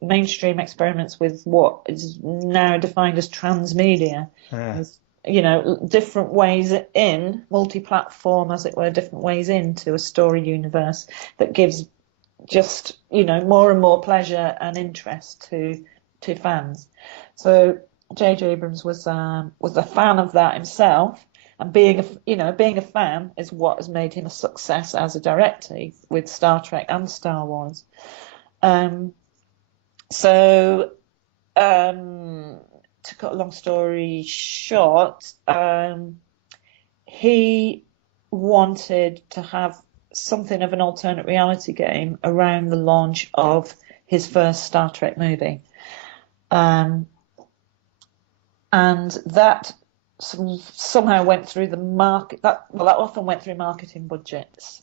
mainstream experiments with what is now defined as transmedia. Different ways in, multi-platform, as it were, different ways into a story universe that gives just, more and more pleasure and interest to fans. So J.J. Abrams was a fan of that himself, And being a fan is what has made him a success as a director with Star Trek and Star Wars. So, to cut a long story short, he wanted to have something of an alternate reality game around the launch of his first Star Trek movie. And that somehow went through the market. That often went through marketing budgets,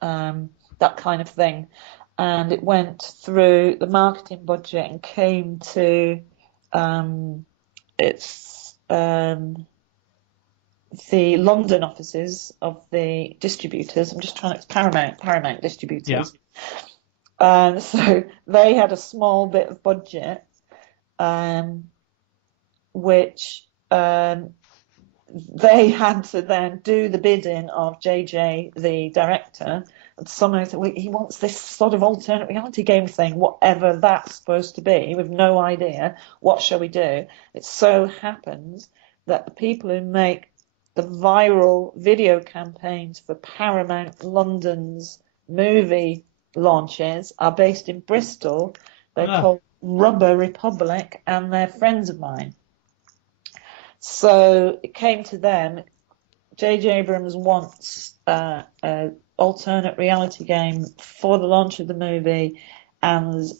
that kind of thing. And it went through the marketing budget and came to the London offices of the distributors. It's Paramount distributors. Yeah. So they had a small bit of budget, which they had to then do the bidding of JJ, the director, and somehow said, well, he wants this sort of alternate reality game thing, whatever that's supposed to be. We've no idea. What shall we do? It so happens that the people who make the viral video campaigns for Paramount London's movie launches are based in Bristol. They're called Rubber Republic, and they're friends of mine. So it came to them. J.J. Abrams wants an alternate reality game for the launch of the movie, and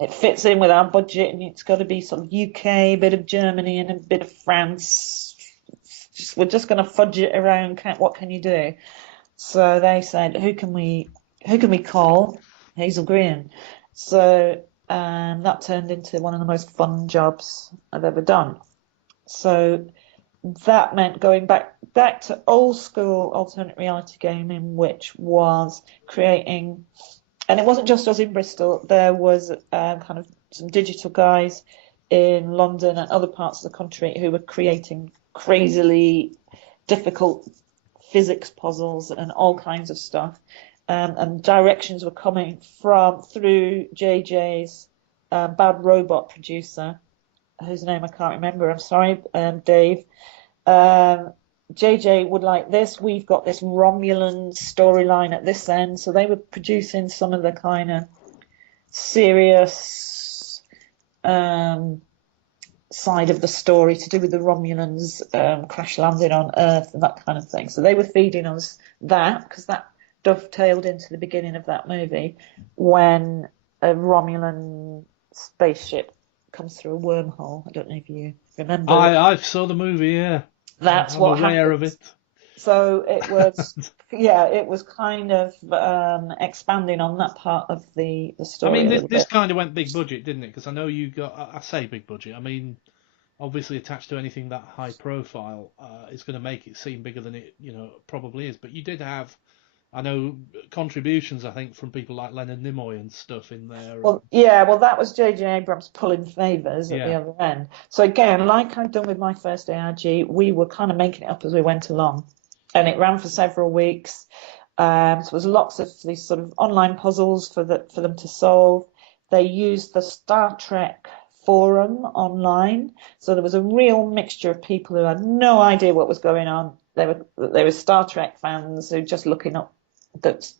it fits in with our budget, and it's got to be sort of UK, a bit of Germany, and a bit of France. We're just going to fudge it around. What can you do? So they said, who can we call? Hazel Grian. So that turned into one of the most fun jobs I've ever done. So that meant going back to old school alternate reality gaming, which was creating, and it wasn't just us in Bristol. There was kind of some digital guys in London and other parts of the country who were creating crazily difficult physics puzzles and all kinds of stuff. And directions were coming through JJ's Bad Robot producer, whose name I can't remember. I'm sorry, Dave. JJ would like this. We've got this Romulan storyline at this end. So they were producing some of the kind of serious side of the story to do with the Romulans crash landing on Earth and that kind of thing. So they were feeding us that, because that dovetailed into the beginning of that movie when a Romulan spaceship comes through a wormhole. I don't know if you remember. I saw the movie, yeah. That's I'm what aware happened. of it. So it was, it was kind of expanding on that part of the story. I mean, this kind of went big budget, didn't it? Because I know you got, I say big budget, I mean, obviously attached to anything that high profile is going to make it seem bigger than it, probably is. But you did have, I know, contributions, I think, from people like Leonard Nimoy and stuff in there. Well, that was J.J. Abrams pulling favours at the other end. So again, like I'd done with my first ARG, we were kind of making it up as we went along. And it ran for several weeks. So there was lots of these sort of online puzzles for them to solve. They used the Star Trek forum online. So there was a real mixture of people who had no idea what was going on. They were Star Trek fans who were just looking up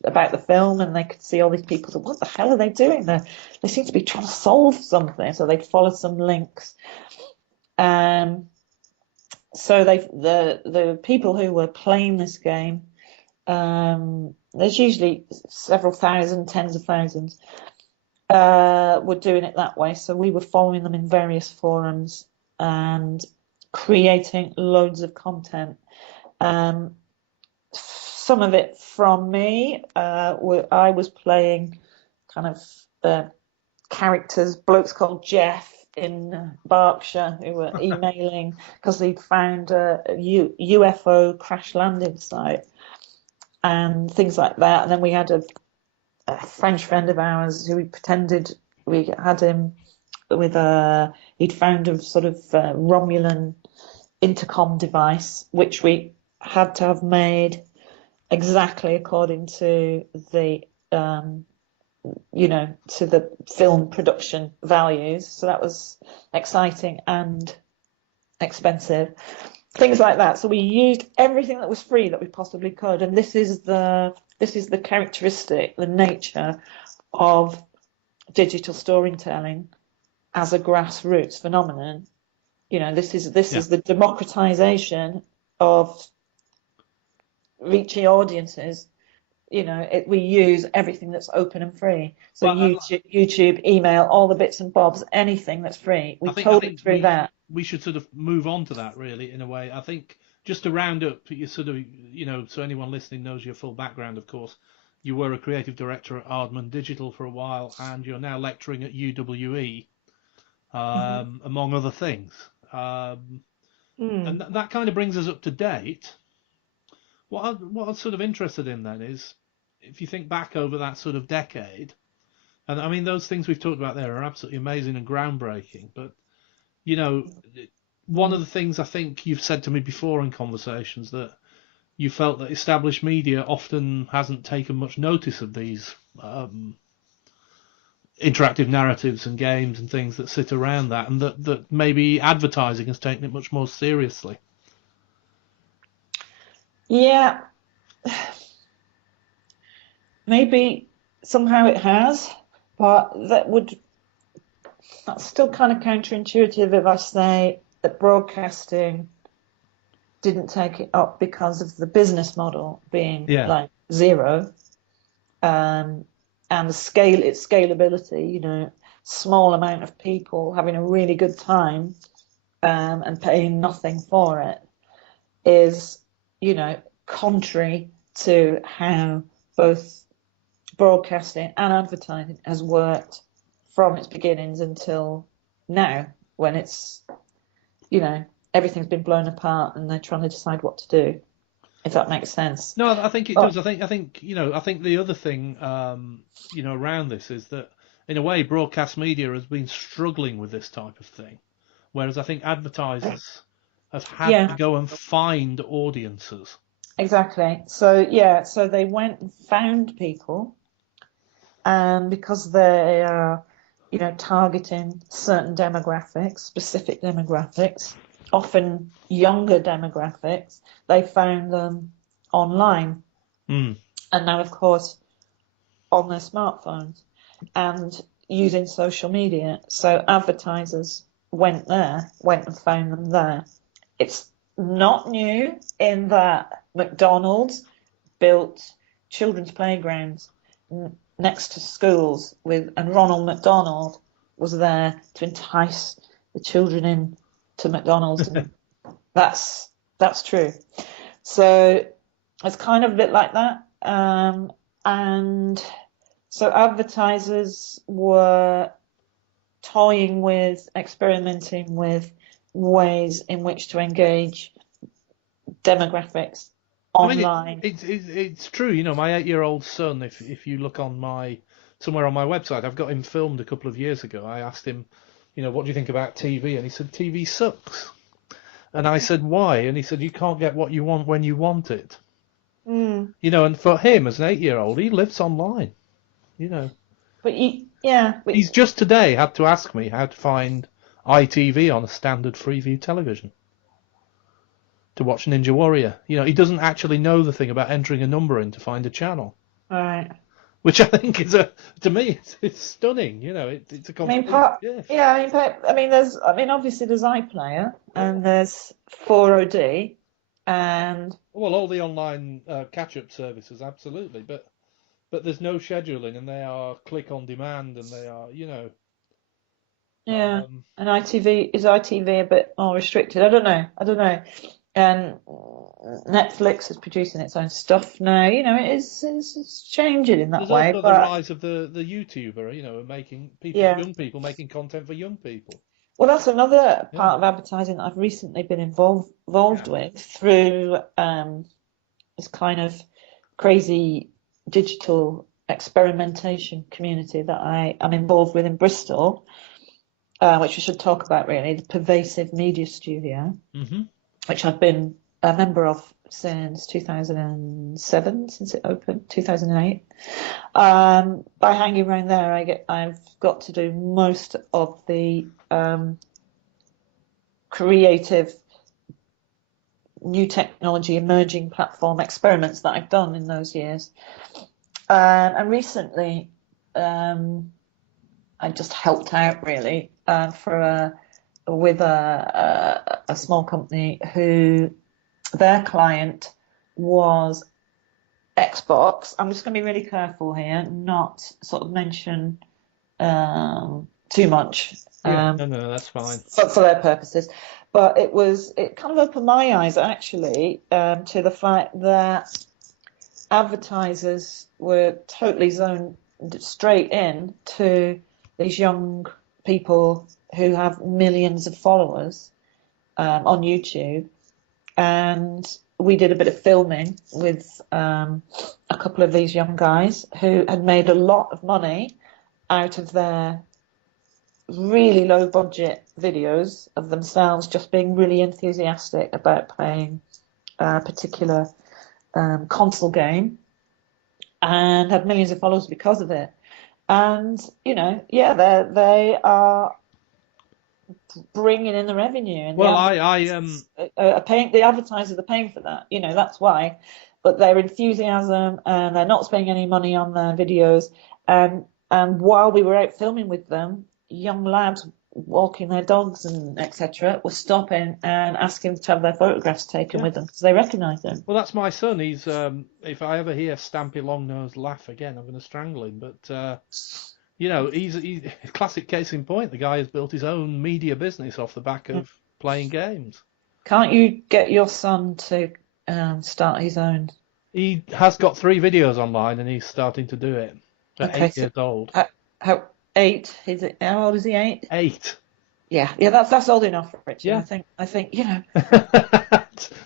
about the film, and they could see all these people say, what the hell are they doing there? They seem to be trying to solve something. So they'd follow some links. So the people who were playing this game, there's usually several thousand, tens of thousands, were doing it that way. So we were following them in various forums and creating loads of content. Some of it from me, I was playing kind of characters, blokes called Jeff in Berkshire who were emailing because they'd found a UFO crash landing site and things like that. And then we had a French friend of ours who we had him with he'd found a sort of Romulan intercom device, which we had to have made exactly according to the to the film production values. So that was exciting and expensive. things like that. So we used everything that was free that we possibly could, and this is the characteristic, the nature of digital storytelling as a grassroots phenomenon. You know, this is the democratization of reaching audiences. You know, we use everything that's open and free. So Well, YouTube, email, all the bits and bobs, anything that's free. We told through that. We should sort of move on to that, really, in a way. I think just to round up, you sort of, you know, so anyone listening knows your full background, of course. You were a creative director at Aardman Digital for a while, and you're now lecturing at UWE, among other things. And that kind of brings us up to date. What I'm sort of interested in then is, if you think back over that sort of decade, and I mean, those things we've talked about there are absolutely amazing and groundbreaking, but, you know, one of the things I think you've said to me before in conversations, that you felt that established media often hasn't taken much notice of these interactive narratives and games and things that sit around that, and that maybe advertising has taken it much more seriously. Yeah, maybe somehow it has, but that's still kind of counterintuitive if I say that broadcasting didn't take it up because of the business model being like zero, and its scalability. You know, small amount of people having a really good time, and paying nothing for it is, you know, contrary to how both broadcasting and advertising has worked from its beginnings until now, when it's, you know, everything's been blown apart and they're trying to decide what to do, if that makes sense. No, I think it does. I think you know, I think the other thing, you know, around this is that, in a way, broadcast media has been struggling with this type of thing, whereas I think advertisers have had to go and find audiences. Exactly. So they went and found people, and because they are, you know, targeting certain demographics, specific demographics, often younger demographics, they found them online, and now, of course, on their smartphones and using social media. So advertisers went and found them there. It's not new in that McDonald's built children's playgrounds next to schools and Ronald McDonald was there to entice the children in to McDonald's. That's true. So it's kind of a bit like that. And so advertisers were toying with, experimenting with ways in which to engage demographics online. I mean, it's true. You know, my 8-year-old son, if you look on somewhere on my website, I've got him filmed a couple of years ago. I asked him, you know, what do you think about TV? And he said, TV sucks. And I said, why? And he said, you can't get what you want when you want it. You know, and for him as an 8-year-old, he lives online. You know. But he's just today had to ask me how to find ITV on a standard Freeview television to watch Ninja Warrior. You know, he doesn't actually know the thing about entering a number in to find a channel. Right. Which I think is to me, it's stunning. You know, it's a complete. Obviously there's iPlayer and there's 4OD and. Well, all the online catch-up services, absolutely, but there's no scheduling, and they are click on demand, and they are, you know. Yeah, and is ITV a bit more restricted? I don't know. And Netflix is producing its own stuff now. You know, it's changing in that way. There's also the rise of the YouTuber, you know, making young people making content for young people. Well, that's another part of advertising that I've recently been involved with through this kind of crazy digital experimentation community that I am involved with in Bristol, which we should talk about really, the Pervasive Media Studio, which I've been a member of since 2007, since it opened, 2008. By hanging around there, I've got to do most of the creative new technology, emerging platform experiments that I've done in those years. And recently, I just helped out really with a small company who their client was Xbox. I'm just going to be really careful here, not sort of mention too much. No, that's fine. For their purposes. But it kind of opened my eyes actually to the fact that advertisers were totally zoned straight in to these young people who have millions of followers on YouTube. And we did a bit of filming with a couple of these young guys who had made a lot of money out of their really low budget videos of themselves just being really enthusiastic about playing a particular console game, and had millions of followers because of it. And they are bringing in the revenue, and the advertisers are paying for that. That's why. But their enthusiasm, and they're not spending any money on their videos. And while we were out filming with them, young lads walking their dogs and etc. were stopping and asking to have their photographs taken with them because they recognise them. Well, that's my son. He's if I ever hear Stampy Longnose laugh again, I'm going to strangle him. But he's a classic case in point. The guy has built his own media business off the back of playing games. Can't you get your son to start his own? He has got 3 videos online, and he's starting to do it. At 8 years old. How 8? Is it? How old is he? 8. 8. Yeah. That's old enough for Richard. Yeah. I think.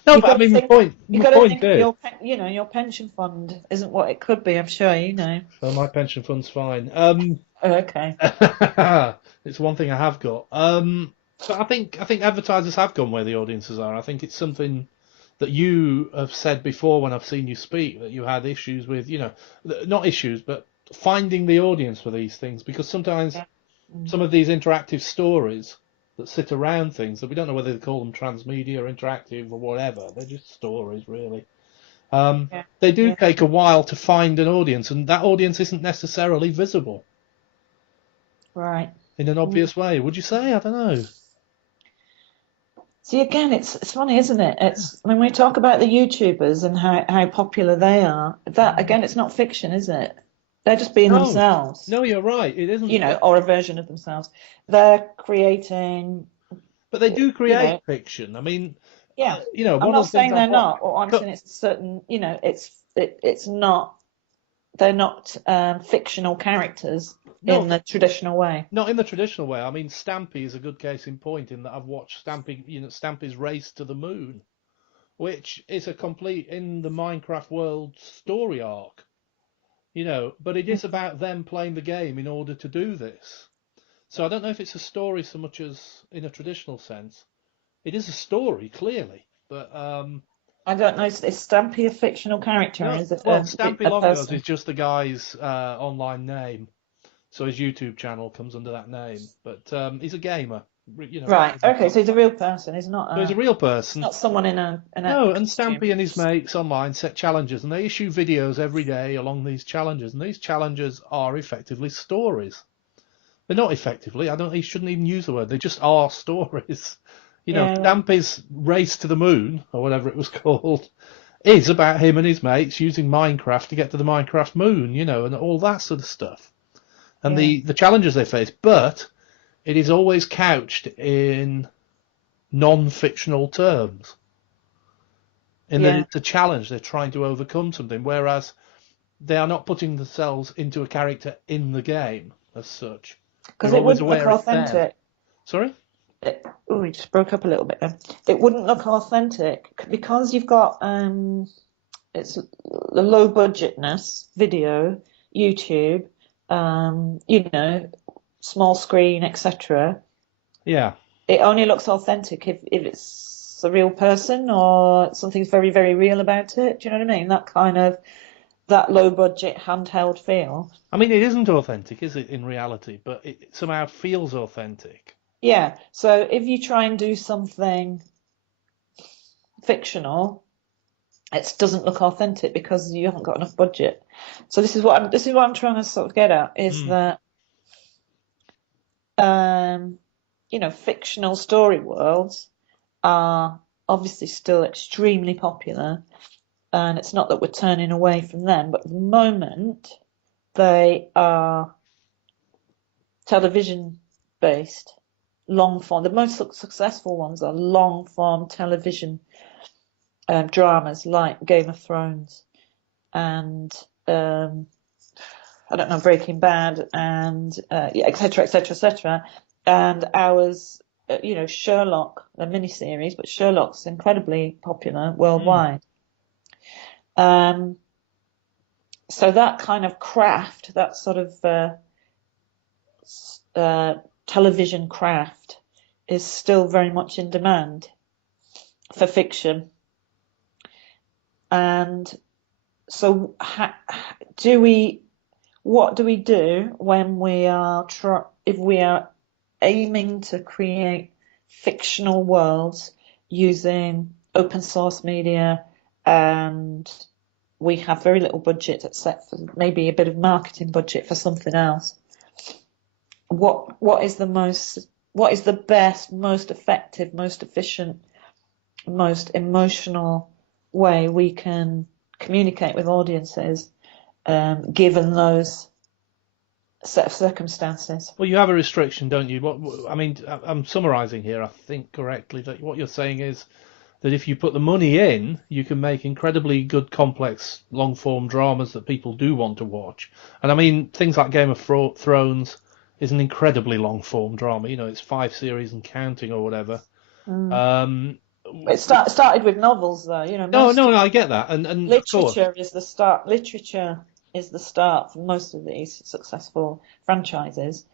No, but I mean, the point. You got to think your pension fund isn't what it could be. I'm sure you know. Well, my pension fund's fine. Okay. It's one thing I have got. But I think advertisers have gone where the audiences are. I think it's something that you have said before when I've seen you speak, that you had issues with, not issues, but finding the audience for these things, because sometimes some of these interactive stories that sit around things that we don't know whether they call them transmedia or interactive or whatever, they're just stories really. They do take a while to find an audience, and that audience isn't necessarily visible. Right. In an obvious way, would you say? I don't know. See, again, it's funny, isn't it? It's when we talk about the YouTubers and how popular they are. That again, it's not fiction, is it? They're just being themselves. No, you're right. It isn't. Or a version of themselves. They're creating. But they do create fiction. I mean. Yeah. I'm not saying they're not. Or I'm saying it's a certain. It's not. They're not fictional characters in the traditional way. Not in the traditional way. I mean, Stampy is a good case in point in that I've watched Stampy's Race to the Moon, which is a complete in the Minecraft world story arc. But it is about them playing the game in order to do this. So I don't know if it's a story so much as in a traditional sense. It is a story, clearly, but I don't know. Is Stampy a fictional character? No, or is it Stampy a Longnose person? is just the guy's online name, so his YouTube channel comes under that name. But he's a gamer, Right. Okay. So he's a real person. He's not. He's a real person. Not someone in a. No, and Stampy and his mates online set challenges, and they issue videos every day along these challenges, and these challenges are effectively stories. They're not effectively. He shouldn't even use the word. They just are stories. Stampy's Race to the Moon, or whatever it was called, is about him and his mates using Minecraft to get to the Minecraft moon, and all that sort of stuff. And the challenges they face, but it is always couched in non-fictional terms. That it's a challenge, they're trying to overcome something, whereas they are not putting themselves into a character in the game as such. Because it wouldn't look authentic. Sorry? We just broke up a little bit there. It wouldn't look authentic because you've got it's the low budgetness video, YouTube, small screen, etc. Yeah. It only looks authentic if it's a real person or something's very, very real about it. Do you know what I mean? That low budget handheld feel. I mean, it isn't authentic, is it, in reality? But it somehow feels authentic. Yeah. So if you try and do something fictional, it doesn't look authentic because you haven't got enough budget. So this is what I'm trying to sort of get at is that fictional story worlds are obviously still extremely popular, and it's not that we're turning away from them, but at the moment they are television based, long form. The most successful ones are long form television dramas like Game of Thrones and I don't know, Breaking Bad and et cetera, et cetera, et cetera. And ours, Sherlock, a miniseries, but Sherlock's incredibly popular worldwide. So that kind of craft, that sort of television craft, is still very much in demand for fiction. And so, what do we do when we are if we are aiming to create fictional worlds using open source media, and we have very little budget except for maybe a bit of marketing budget for something else? What is the best, most effective, most efficient, most emotional way we can communicate with audiences, given those set of circumstances? Well, you have a restriction, don't you? I mean, I'm summarising here, I think correctly, that what you're saying is that if you put the money in, you can make incredibly good, complex, long-form dramas that people do want to watch. And I mean, things like Game of Thrones is an incredibly long-form drama. It's 5 series and counting or whatever. It started with novels, though. No, I get that, and literature is the start. Literature is the start for most of these successful franchises.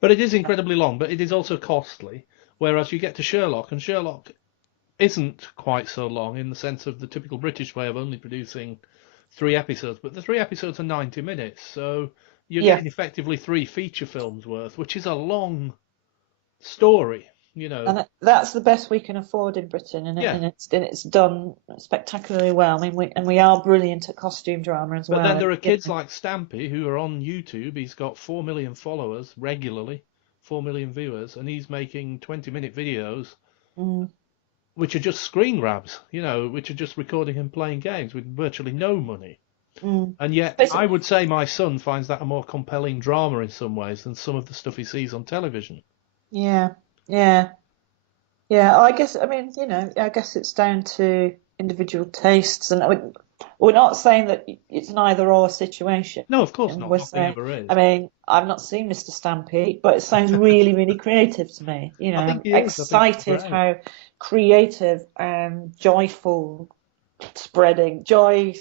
But it is incredibly long, but it is also costly. Whereas you get to Sherlock, and Sherlock isn't quite so long in the sense of the typical British way of only producing 3 episodes, but the 3 episodes are 90 minutes, so you're getting effectively 3 feature films worth, which is a long story. And that's the best we can afford in Britain, and it's done spectacularly well. I mean, we are brilliant at costume drama as well. But then there are kids like Stampy who are on YouTube. He's got 4 million followers regularly, 4 million viewers, and he's making 20-minute videos, which are just screen grabs, which are just recording him playing games with virtually no money. And yet, I would say my son finds that a more compelling drama in some ways than some of the stuff he sees on television. Yeah. I guess it's down to individual tastes, and we're not saying that it's an either or situation. No, of course not. Nothing ever is. I mean, I've not seen Mr. Stampy, but it sounds really, really creative to me. I'm excited how creative and joyful, spreading joy.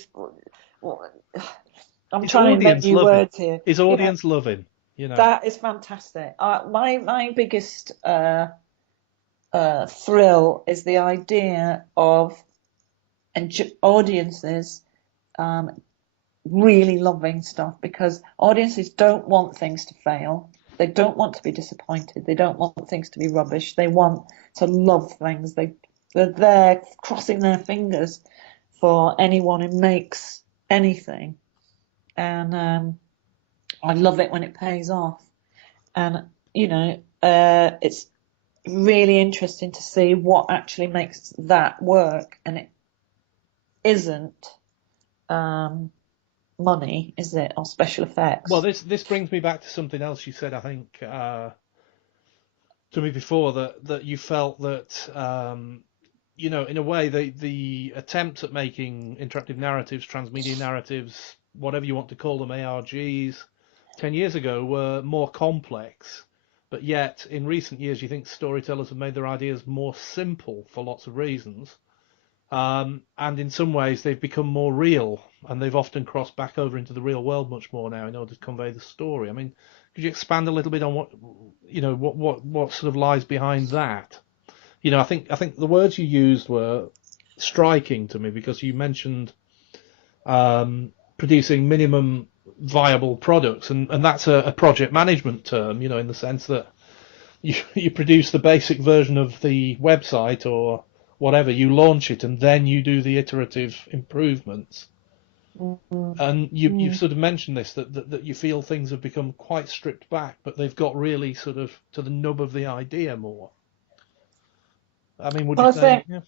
I'm trying to make new words here. His audience love him. That is fantastic. My biggest thrill is the idea of audiences really loving stuff, because audiences don't want things to fail. They don't want to be disappointed. They don't want things to be rubbish. They want to love things. They're there crossing their fingers for anyone who makes anything. And I love it when it pays off. And, it's really interesting to see what actually makes that work. And it isn't money, is it, or special effects? Well, this brings me back to something else you said, I think, to me before, that you felt that, in a way, the attempts at making interactive narratives, transmedia narratives, whatever you want to call them, ARGs, 10 years ago were more complex, but yet in recent years you think storytellers have made their ideas more simple for lots of reasons, and in some ways they've become more real, and they've often crossed back over into the real world much more now in order to convey the story. I mean, could you expand a little bit on what sort of lies behind that? I think the words you used were striking to me, because you mentioned producing minimum viable products, and that's a project management term, in the sense that you produce the basic version of the website or whatever, you launch it and then you do the iterative improvements. Mm. And you've sort of mentioned this, that you feel things have become quite stripped back, but they've got really sort of to the nub of the idea more. I mean, would you Well, I say? think,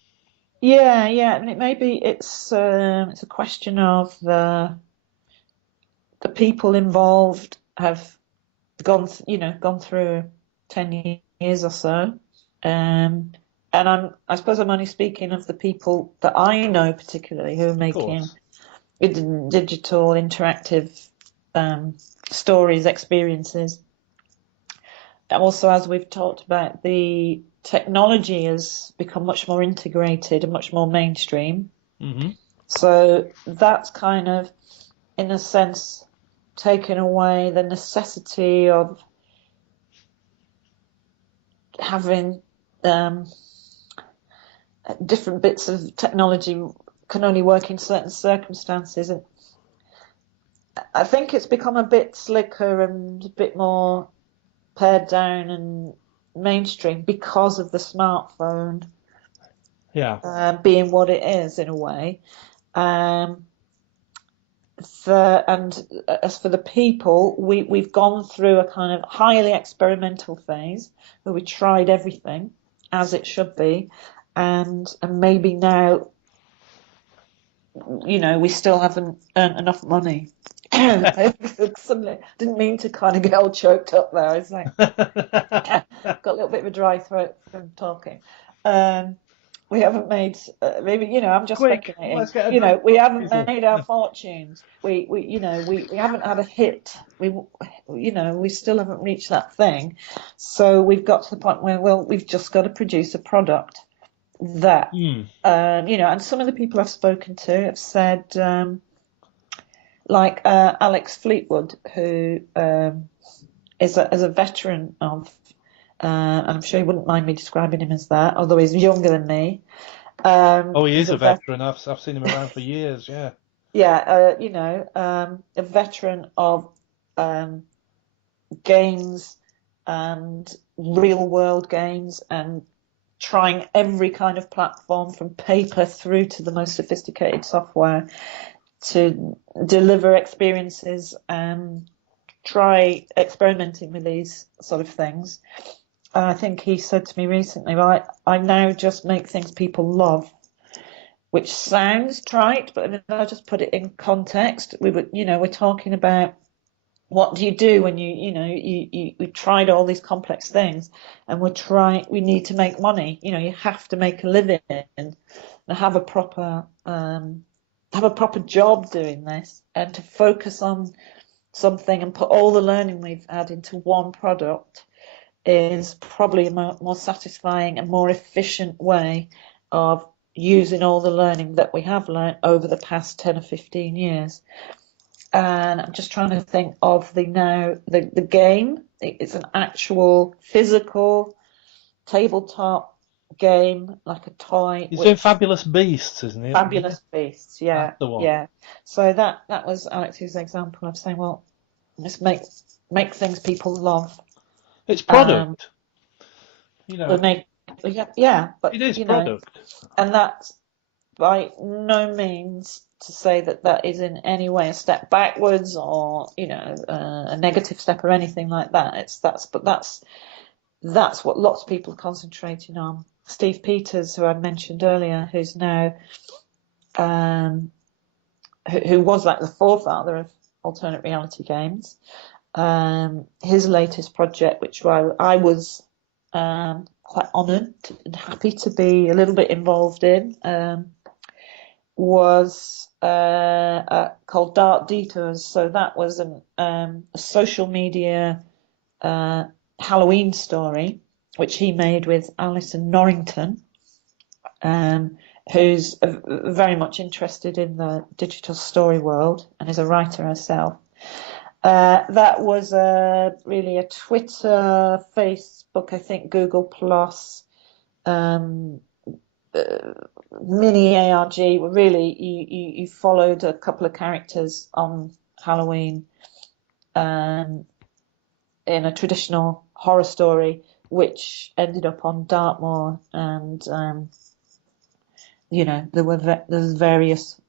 Yeah. yeah. I mean, it's a question of the people involved have gone through 10 years or so. And I suppose I'm only speaking of the people that I know particularly who are Of making course. digital interactive stories, experiences. Also, as we've talked about, the technology has become much more integrated and much more mainstream. Hmm. So that's kind of, in a sense, taken away the necessity of having different bits of technology can only work in certain circumstances. And I think it's become a bit slicker and a bit more pared down and mainstream because of the smartphone Yeah. being what it is in a way. Um, and as for the people, we've gone through a kind of highly experimental phase where we tried everything as it should be, and maybe now, we still haven't earned enough money. Suddenly, didn't mean to kind of get all choked up there. It's like got a little bit of a dry throat from talking. Um, we haven't made maybe I'm just Quick, speculating. let's get a drink, We haven't people. made our fortunes. We haven't had a hit. We still haven't reached that thing. So we've got to the point where we've just got to produce a product that Hmm. and some of the people I've spoken to have said like Alex Fleetwood, who is a veteran of and I'm sure he wouldn't mind me describing him as that, although he's younger than me. Oh, he He's is a a veteran. I've seen him around for years. Yeah. a veteran of games and real world games and trying every kind of platform from paper through to the most sophisticated software to deliver experiences and try experimenting with these sort of things. I think he said to me recently, well, I now just make things people love, which sounds trite, but I'll just put it in context. We're talking about what do you do when we tried all these complex things and we need to make money. You have to make a living and have a proper job doing this, and to focus on something and put all the learning we've had into one product is probably a more satisfying and more efficient way of using all the learning that we have learned over the past 10 or 15 years. And I'm just trying to think of the game. It's an actual physical tabletop game, like a toy. He's doing Fabulous Beasts, isn't he, at the minute? Fabulous Beasts, That's yeah, the one. yeah. So that was Alex's example of saying, well, let's make things people love. It's Um, product. we make, yeah, It but is product. and that's by no means to say that is in any way a step backwards or a negative step or anything like that. That's what lots of people are concentrating on. Steve Peters, who I mentioned earlier, who's now who was like the forefather of alternate reality games. His latest project, which I was quite honoured and happy to be a little bit involved in, was called Dark Detours. So that was a social media Halloween story, which he made with Alison Norrington, who's very much interested in the digital story world and is a writer herself. That was really a Twitter, Facebook, I think Google Plus, mini ARG. Really, you followed a couple of characters on Halloween in a traditional horror story, which ended up on Dartmoor and there's various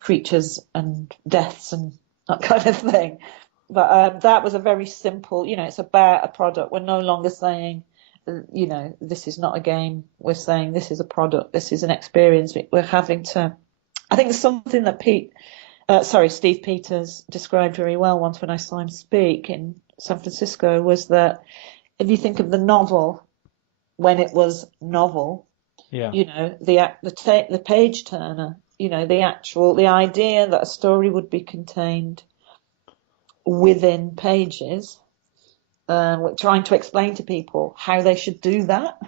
creatures and deaths and that kind of thing. But that was a very simple, it's about a product. We're no longer saying, this is not a game. We're saying this is a product. This is an experience. We're having to. I think there's something that Steve Peters described very well once when I saw him speak in San Francisco, was that if you think of the novel when it was novel, Yeah. the page turner, the idea that a story would be contained within pages, trying to explain to people how they should do that.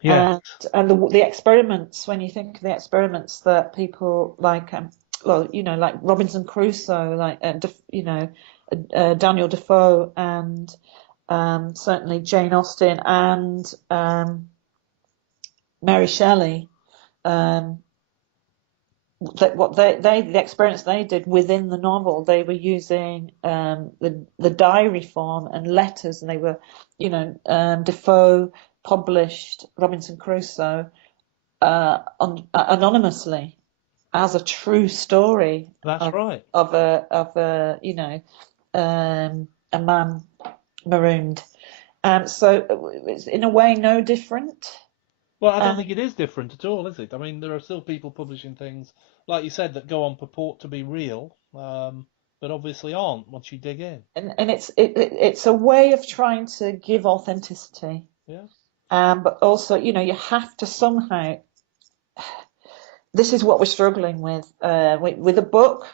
Yeah. And the experiments, when you think of the experiments that people like, like Robinson Crusoe, like, Daniel Defoe, and certainly Jane Austen and Mary Shelley, the experiments they did within the novel, they were using the diary form and letters, and they were, Defoe published Robinson Crusoe anonymously as a true story. That's right. Of a man marooned. So it's in a way no different. Well, I don't think it is different at all, is it? I mean, there are still people publishing things, like you said, that go on purport to be real, but obviously aren't once you dig in. And it's a way of trying to give authenticity. Yeah. But also, you have to somehow. This is what we're struggling with a book.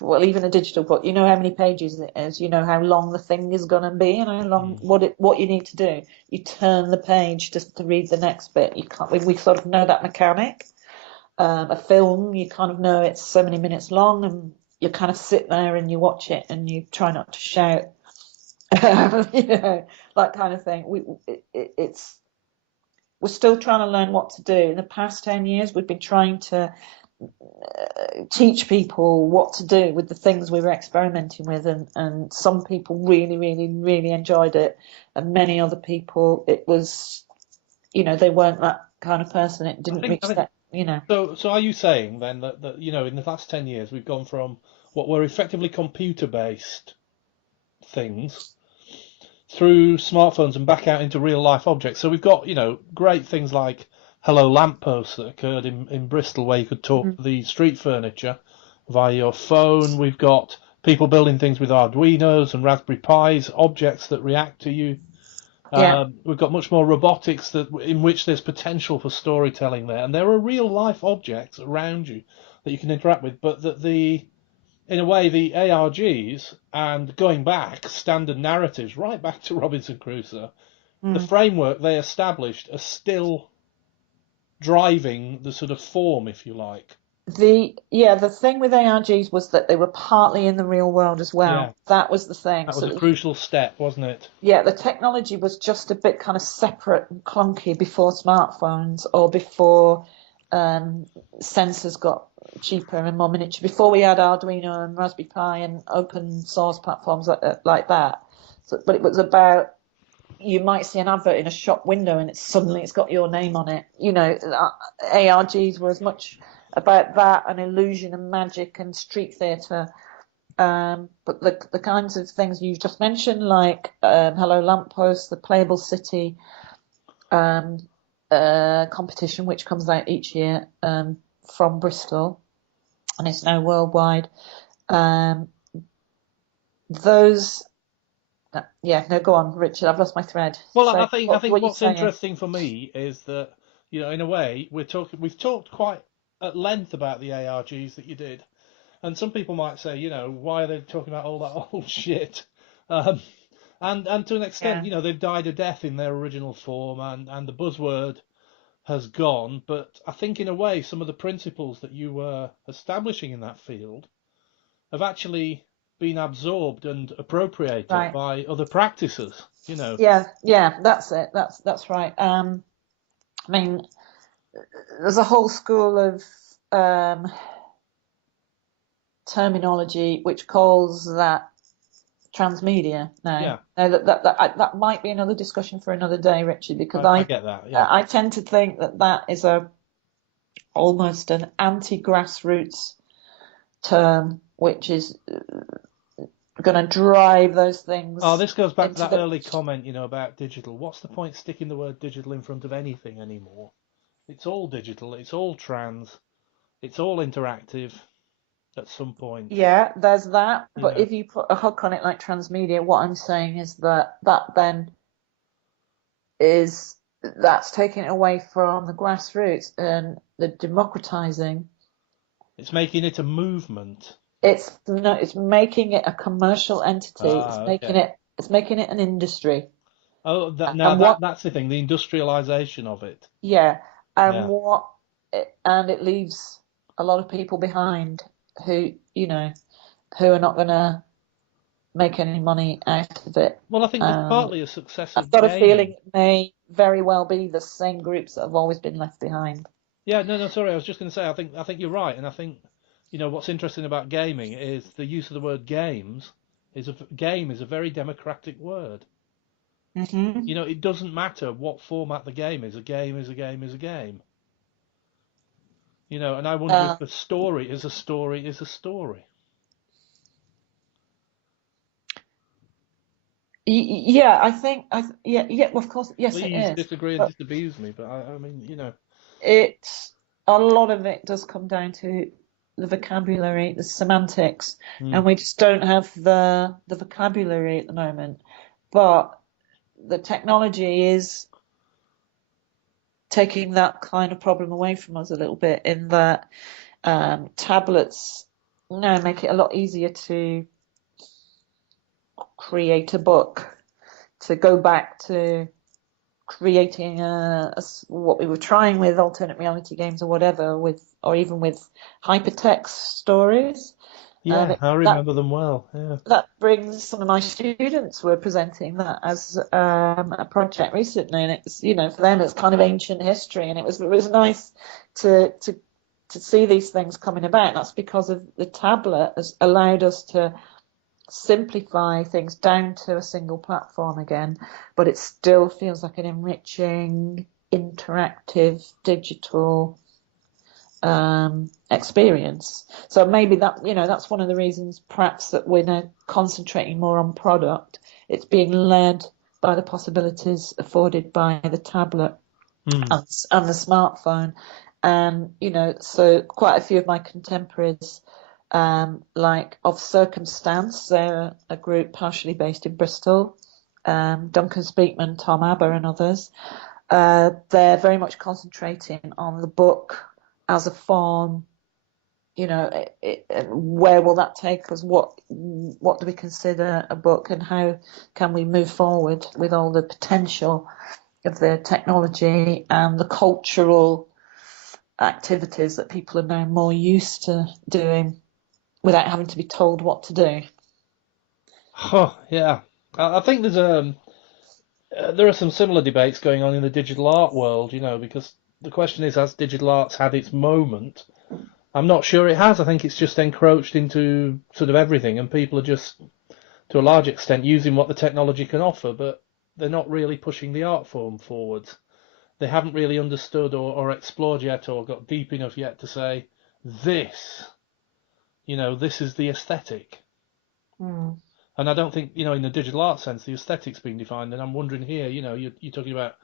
Well, even a digital book, you know how many pages it is, you know how long the thing is going to be, and how long what you need to do. You turn the page just to read the next bit. You can't. We sort of know that mechanic. A film, you kind of know it's so many minutes long, and you kind of sit there and you watch it, and you try not to shout, that kind of thing. We're still trying to learn what to do. In the past 10 years, we've been trying to teach people what to do with the things we were experimenting with, and some people really, really, really enjoyed it, and many other people, it was, they weren't that kind of person. It didn't reach that, So are you saying then that in the last 10 years we've gone from what were effectively computer-based things through smartphones and back out into real life objects? So we've got, great things like Hello Lamppost that occurred in Bristol, where you could talk to the street furniture via your phone. We've got people building things with Arduinos and Raspberry Pis, objects that react to you. Yeah. We've got much more robotics in which there's potential for storytelling there, and there are real life objects around you that you can interact with, but that in a way, the ARGs and going back standard narratives right back to Robinson Crusoe, the framework they established are still driving the sort of form, if you like. The thing with ARGs was that they were partly in the real world as well. Yeah. That was the thing. That was a crucial step, wasn't it? Yeah, the technology was just a bit kind of separate and clunky before smartphones, or before sensors got cheaper and more miniature, before we had Arduino and Raspberry Pi and open source platforms like that. So, but it was about, you might see an advert in a shop window and it's got your name on it. ARGs were as much about that and illusion and magic and street theatre. But the kinds of things you've just mentioned, like Hello Lamppost, the Playable City competition, which comes out each year from Bristol, and it's now worldwide. Those. No, go on, Richard. I've lost my thread. Well, So I think what's saying? interesting for me is that, in a way, we've talked quite at length about the ARGs that you did, and some people might say, why are they talking about all that old shit? And to an extent, they've died a death in their original form, and the buzzword has gone. But I think, in a way, some of the principles that you were establishing in that field have actually been absorbed and appropriated by other practices. Yeah, that's it. That's right. I mean, there's a whole school of terminology which calls that transmedia now. Yeah, Now that might be another discussion for another day, Richard, because I get that. Yeah, I tend to think that is almost an anti-grassroots term, which is going to drive those things. Oh, this goes back to into that early comment, about digital. What's the point sticking the word digital in front of anything anymore? It's all digital. It's all trans. It's all interactive at some point. Yeah, there's that. You But know, if you put a hook on it like transmedia, what I'm saying is that then that's taking it away from the grassroots and the democratizing. it's making it a movement. It's making it a commercial entity. Ah, okay. It's making it an industry. Oh, And what that's the thing, the industrialization of it. Yeah, and Yeah. it leaves a lot of people behind who, who are not going to make any money out of it. Well, I think there's And partly a success I've of got a feeling gaming. it may very well be the same groups that have always been left behind. Yeah, no, sorry, I was just going to say, I think you're right, and I think, what's interesting about gaming is the use of the word games. Game is a very democratic word. Hmm. It doesn't matter what format the game is. A game is a game is a game. And I wonder Uh, if a story is a story is a story. yeah, I think, yeah, well, of course, yes, it Please is. disagree and But disabuse me, but I mean. it's a lot of it does come down to the vocabulary, the semantics, Hmm. and we just don't have the vocabulary at the moment. But the technology is taking that kind of problem away from us a little bit in that tablets now make it a lot easier to create a book, to go back to creating what we were trying with alternate reality games or whatever, or even with hypertext stories. And Yeah, I that remember them well. Yeah. that brings some of my students were presenting that as a project recently, and it's for them it's kind of ancient history, and it was nice to see these things coming about. That's because of the tablet has allowed us to simplify things down to a single platform again, but it still feels like an enriching, interactive, digital experience. So maybe that's one of the reasons perhaps that we're now concentrating more on product. It's being led by the possibilities afforded by the tablet Hmm. and the smartphone. And, so quite a few of my contemporaries, like Of Circumstance, they're a group partially based in Bristol, Duncan Speakman, Tom Aber and others, they're very much concentrating on the book as a form. Where will that take us? What do we consider a book, and how can we move forward with all the potential of the technology and the cultural activities that people are now more used to doing without having to be told what to do. Oh, yeah. I think there are some similar debates going on in the digital art world, because the question is, has digital arts had its moment? I'm not sure it has. I think it's just encroached into sort of everything, and people are just, to a large extent, using what the technology can offer, but they're not really pushing the art form forwards. They haven't really understood or explored yet or got deep enough yet to say, this, this is the aesthetic. Mm. And I don't think, in the digital art sense, the aesthetic's been defined. And I'm wondering here, you're talking about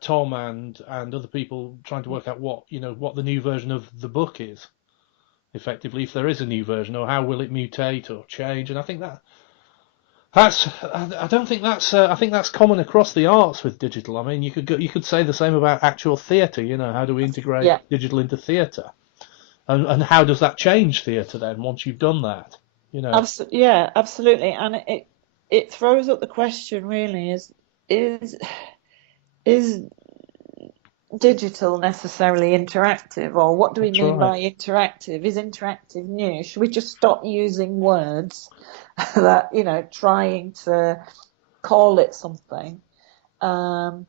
Tom and other people trying to work out what the new version of the book is, effectively, if there is a new version, or how will it mutate or change. And I think I don't think I think that's common across the arts with digital. I mean, you could say the same about actual theatre. How do we integrate Yeah, digital into theatre, and how does that change theatre then once you've done that? yeah, absolutely. And it throws up the question really is digital necessarily interactive, or what do we That's mean right. by interactive? Is interactive new? Should we just stop using words that, trying to call it something? Um,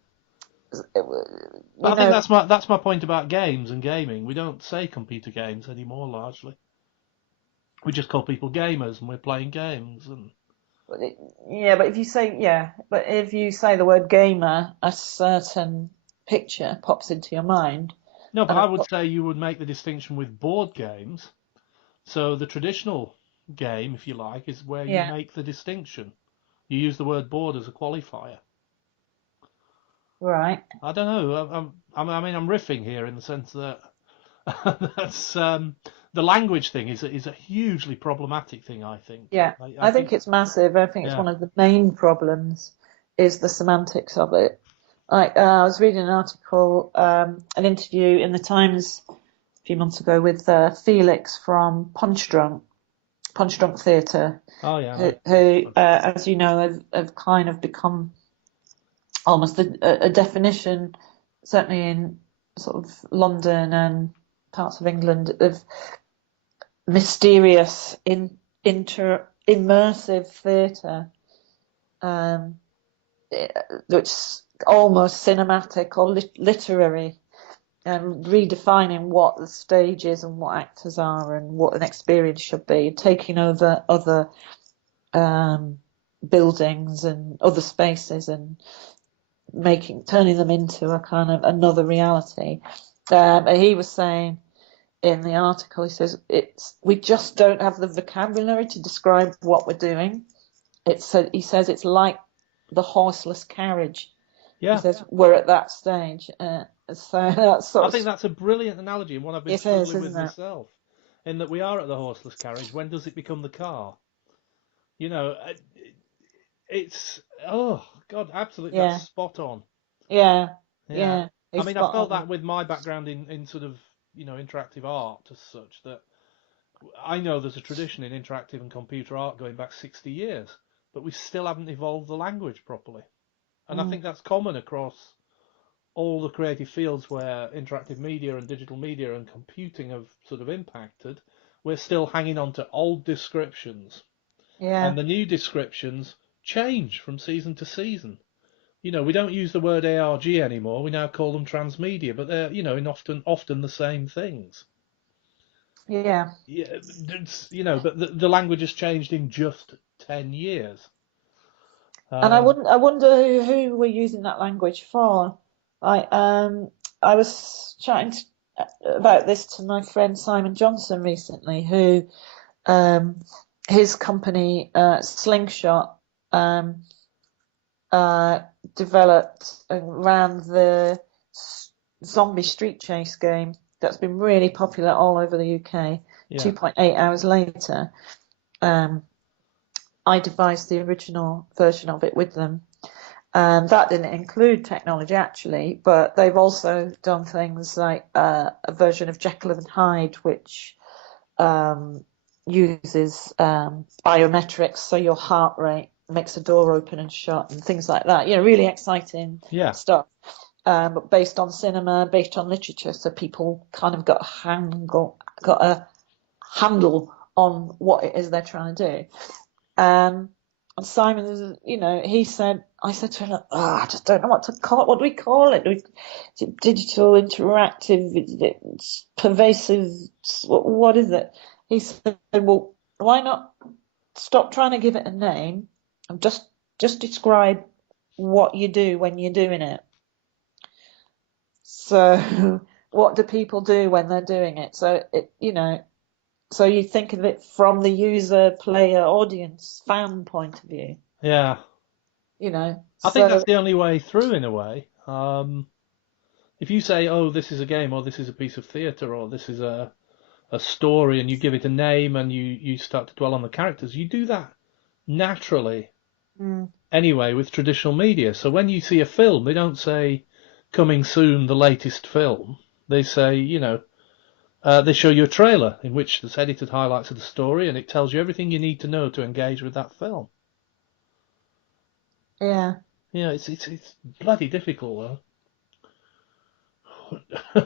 But we I think know, that's my point about games and gaming. We don't say computer games anymore largely. We just call people gamers, and we're playing games. And But if you say the word gamer, a certain picture pops into your mind, No, but and I of would course, say you would make the distinction with board games. So the traditional game, if you like, is where you yeah, make the distinction. You use the word board as a qualifier. right, I don't know. I mean, I'm riffing here in the sense that that's the language thing is a hugely problematic thing. I think. yeah. I I think think. it's massive. I think it's Yeah. one of the main problems is the semantics of it. I was reading an article, an interview in the Times a few months ago with Felix from Punch Drunk Theatre, Oh yeah. who as you know, have kind of become almost a definition, certainly in sort of London and parts of England, of mysterious, immersive theatre, um, that's almost cinematic or literary, and redefining what the stage is and what actors are and what an experience should be, taking over other buildings and other spaces and turning them into a kind of another reality. And he was saying in the article, he says we just don't have the vocabulary to describe what we're doing. He says it's like the horseless carriage. He Yeah. says we're at that stage. So that's I sort think of, that's a brilliant analogy and one I've been it is, struggling with isn't it? myself. In that we are at the horseless carriage. When does it become the car? You know, it's oh God, absolutely, that's Yeah, spot on. yeah, Yeah, yeah. I He's mean, I spot felt on. that with my background in sort of interactive art as such that I know there's a tradition in interactive and computer art going back 60 years, but we still haven't evolved the language properly, and I Mm, think that's common across all the creative fields where interactive media and digital media and computing have sort of impacted. We're still hanging on to old descriptions, yeah, and the new descriptions change from season to season. We don't use the word ARG anymore. We now call them transmedia, but they're, in often the same things. yeah. Yeah, but the language has changed in just 10 years. And I Um, wouldn't. I wonder who we're using that language for. I was chatting about this to my friend Simon Johnson recently, who um, his company Slingshot um, uh, developed and ran the zombie street chase game that's been really popular all over the UK. yeah, 2.8 hours later, um, I devised the original version of it with them. That didn't include technology actually, but they've also done things like a version of Jekyll and Hyde, which um, uses biometrics, so your heart rate makes a door open and shut and things like that. Really exciting yeah, stuff. But based on cinema, based on literature, so people kind of got a handle on what it is they're trying to do. And Simon is, I said to him, I just don't know what to call it. What do we call it? Is it digital, interactive, is it pervasive? What is it? He said, well, why not stop trying to give it a name and just describe what you do when you're doing it. So what do people do when they're doing it? So you think of it from the user, player, audience, fan point of view, yeah. you know. I think that's So the only way through in a way. If you say, oh, this is a game, or this is a piece of theatre, or this is a story, and you give it a name and you start to dwell on the characters, you do that naturally mm, anyway with traditional media. So when you see a film, they don't say coming soon, the latest film. They say, they show you a trailer in which there's edited highlights of the story and it tells you everything you need to know to engage with that film. yeah, It's bloody difficult though.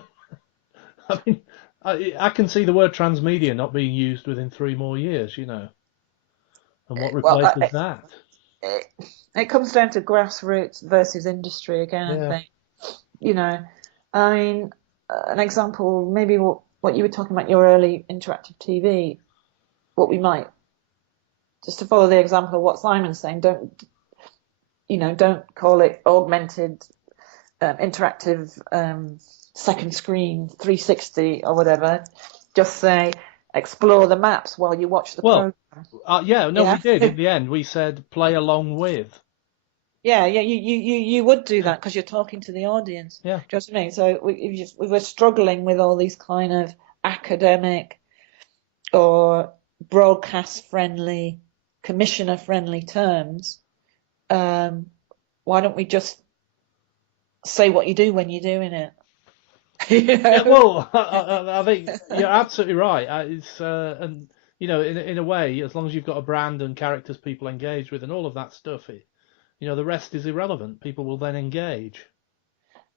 I mean, I can see the word transmedia not being used within 3 more years, and what well, replaces that? it, it comes down to grassroots versus industry again, I Yeah, think. You know, I mean, an example, maybe what you were talking about, your early interactive TV, what we might just to follow the example of what Simon's saying, don't call it augmented interactive second screen 360 or whatever. Just say explore the maps while you watch the program. We did. In the end, we said play along with. Yeah, you would do that because you're talking to the audience. Yeah. Do you know what I mean? So we were struggling with all these kind of academic or broadcast-friendly, commissioner-friendly terms. Why don't we just say what you do when you're doing it? Yeah, well, I think you're absolutely right. And in a way, as long as you've got a brand and characters people engage with and all of that stuff, the rest is irrelevant. People will then engage.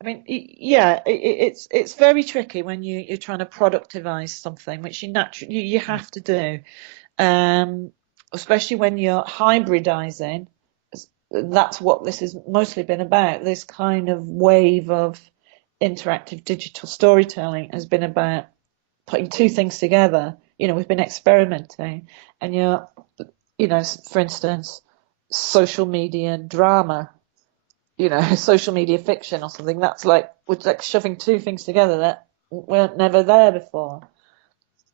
I mean, yeah, it's very tricky when you're trying to productivize something, which you have to do, especially when you're hybridizing. That's what this has mostly been about. This kind of wave of interactive digital storytelling has been about putting two things together. We've been experimenting, and for instance, social media drama, social media fiction or something. That's we're like shoving two things together that weren't never there before.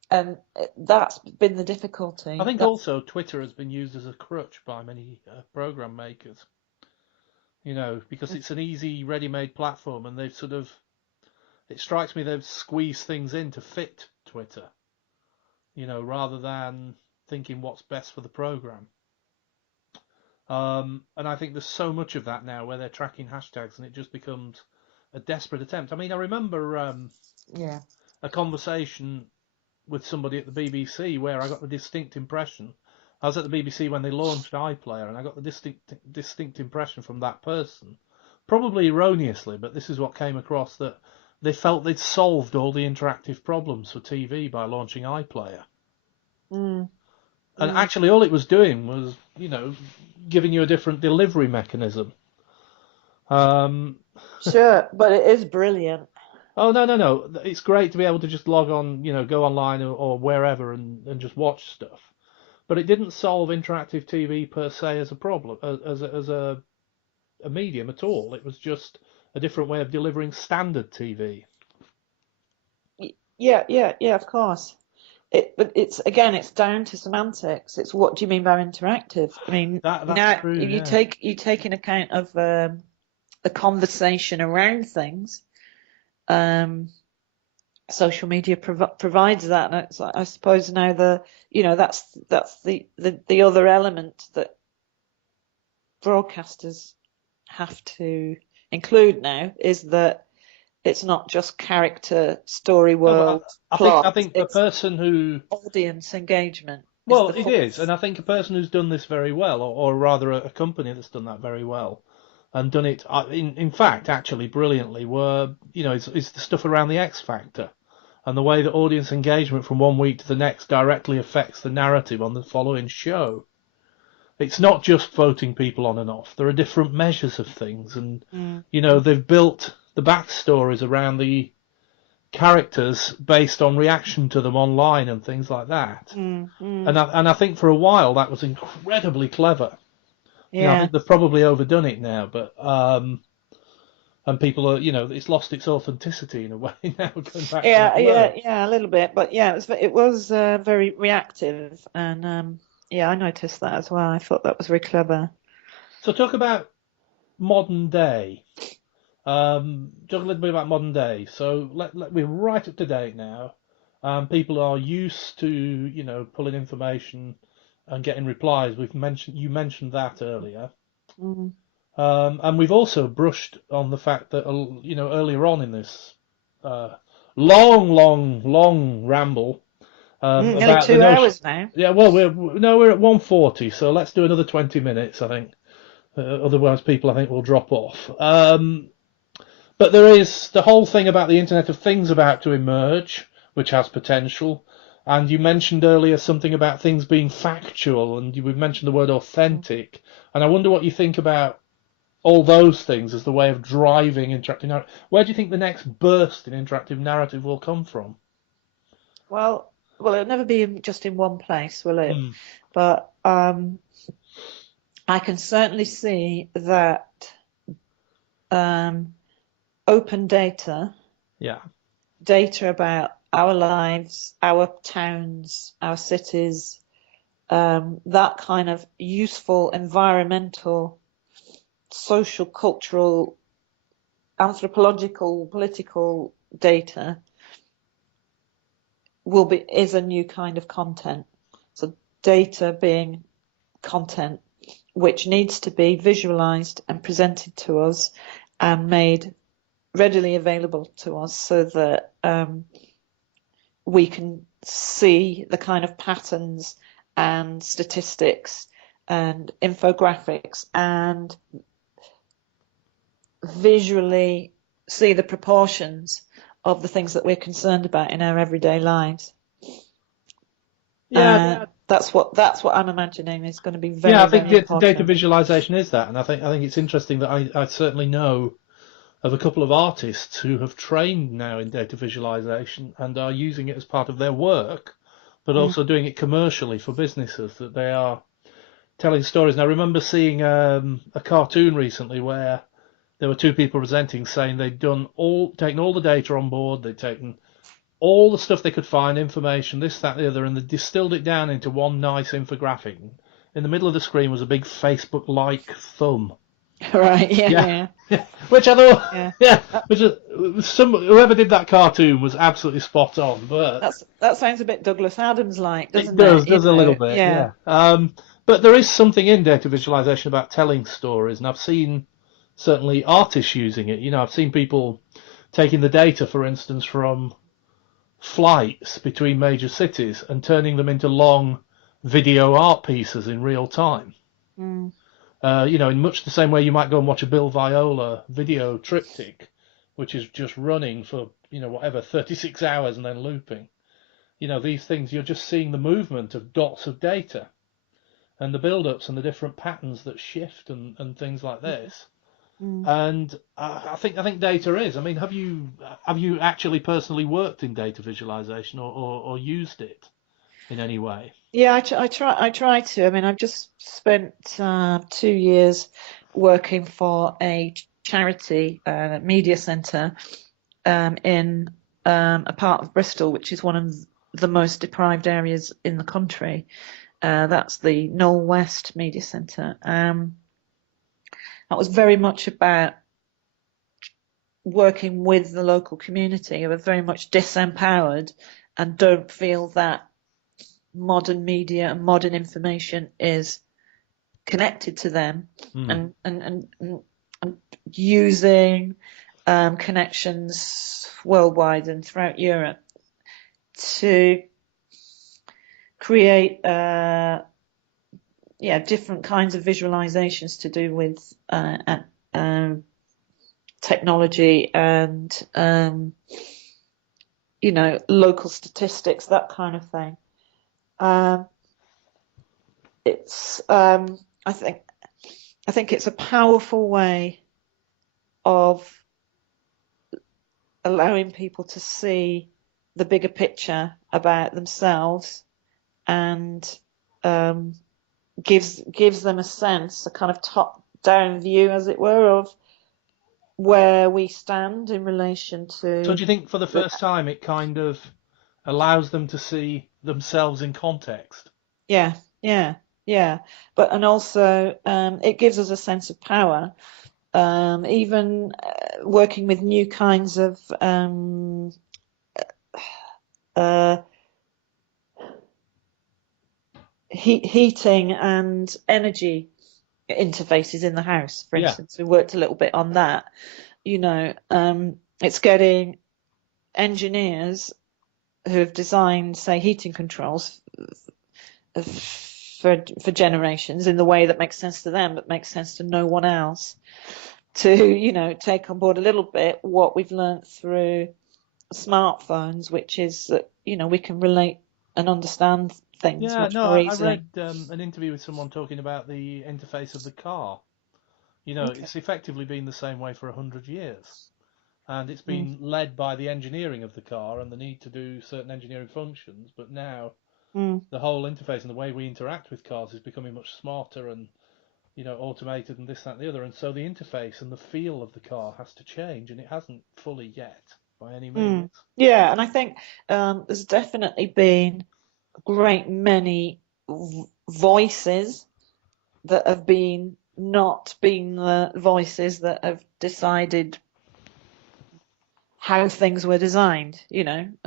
And that's been the difficulty. I think also Twitter has been used as a crutch by many program makers, because it's an easy, ready-made platform, and it strikes me they've squeezed things in to fit Twitter, rather than thinking what's best for the program. And I think there's so much of that now where they're tracking hashtags, and it just becomes a desperate attempt. I mean, I remember a conversation with somebody at the BBC where I got the distinct impression. I was at the BBC when they launched iPlayer, and I got the distinct impression from that person, probably erroneously, but this is what came across, that they felt they'd solved all the interactive problems for TV by launching iPlayer. And actually all it was doing was, giving you a different delivery mechanism. Sure, but it is brilliant. Oh, no. It's great to be able to just log on, go online or wherever and just watch stuff. But it didn't solve interactive TV per se as a problem, as a medium at all. It was just a different way of delivering standard TV. Yeah, of course. But it's down to semantics. It's what do you mean by interactive? I mean, that's now true, you take in account of the conversation around things. Social media provides that, and I suppose now that's the other element that broadcasters have to include now, is that it's not just character, story, world, plot. I think the person who audience engagement. Well, it is, and I think a person who's done this very well, or rather a company that's done that very well, and done it in fact actually brilliantly, is the stuff around the X Factor, and the way that audience engagement from one week to the next directly affects the narrative on the following show. It's not just voting people on and off. There are different measures of things, and they've built the backstories around the characters based on reaction to them online and things like that. And I think for a while that was incredibly clever. Yeah. I think they've probably overdone it now, but and people are, it's lost its authenticity in a way now. Going back a little bit, but it was very reactive, and I noticed that as well. I thought that was very clever. So talk about modern day. Talk a little bit about modern day. So we're right up to date now. People are used to, pulling information and getting replies. You mentioned that earlier. And we've also brushed on the fact that, earlier on in this long ramble. Nearly 2 hours now. Yeah, well, we're at 1:40, so let's do another 20 minutes, I think. Otherwise, people, I think, will drop off. But there is the whole thing about the Internet of Things about to emerge, which has potential. And you mentioned earlier something about things being factual, and we've mentioned the word authentic. And I wonder what you think about all those things as the way of driving interactive narrative. Where do you think the next burst in interactive narrative will come from? Well, well, it'll never be just in one place, will it? Mm. But I can certainly see that open Yeah. data about our lives, our towns, our cities, that kind of useful environmental, social, cultural, anthropological, political data is a new kind of content. So data being content which needs to be visualized and presented to us and made readily available to us so that we can see the kind of patterns and statistics and infographics and visually see the proportions of the things that we're concerned about in our everyday lives. Yeah, that's what I'm imagining is going to be yeah. very, I think very data important. visualization is that, and I think it's interesting that I certainly know of a couple of artists who have trained now in data visualization and are using it as part of their work, but also doing it commercially for businesses, that they are telling stories. And I remember seeing a cartoon recently where there were two people presenting saying they'd taken all the data on board, they'd taken all the stuff they could find, information, this, that, the other, and they distilled it down into one nice infographic. In the middle of the screen was a big Facebook-like thumb. Right, Yeah, yeah, yeah. Which I thought, yeah. yeah, which whoever did that cartoon was absolutely spot on. But That sounds a bit Douglas Adams like, it doesn't it? does a little bit, Yeah. yeah. But there is something in data visualization about telling stories, and I've seen certainly artists using it. I've seen people taking the data, for instance, from flights between major cities and turning them into long video art pieces in real time. Mm. In much the same way you might go and watch a Bill Viola video triptych, which is just running for, whatever, 36 hours and then looping. These things, you're just seeing the movement of dots of data and the build-ups and the different patterns that shift and things like this. Mm. And I think data is. I mean, have you actually personally worked in data visualization or used it in any way? Yeah, I try to. I mean, I've just spent 2 years working for a charity media centre in a part of Bristol, which is one of the most deprived areas in the country. That's the Knoll West Media Centre. That was very much about working with the local community who are very much disempowered and don't feel that modern media and modern information is connected to them, Mm. and using connections worldwide and throughout Europe to create different kinds of visualizations to do with technology and local statistics, that kind of thing. It's I think it's a powerful way of allowing people to see the bigger picture about themselves and gives them a sense, a kind of top-down view, as it were, of where we stand in relation So to do you think for the first time it kind of allows them to see themselves in context? yeah, yeah, yeah. But and also it gives us a sense of power. Even working with new kinds of uh, heating and energy interfaces in the house, for Yeah. instance. We worked a little bit on that. It's getting engineers who have designed, say, heating controls for generations in the way that makes sense to them, but makes sense to no one else, to take on board a little bit what we've learned through smartphones, which is that we can relate and understand things Yeah, much no, more I easily. read an interview with someone talking about the interface of the car. Okay. It's effectively been the same way for 100 years. and it's been led by the engineering of the car and the need to do certain engineering functions. But now the whole interface and the way we interact with cars is becoming much smarter and automated and this, that, and the other. And so the interface and the feel of the car has to change, and it hasn't fully yet by any means. Yeah, and I think there's definitely been a great many voices that have not been the voices that have decided how things were designed, and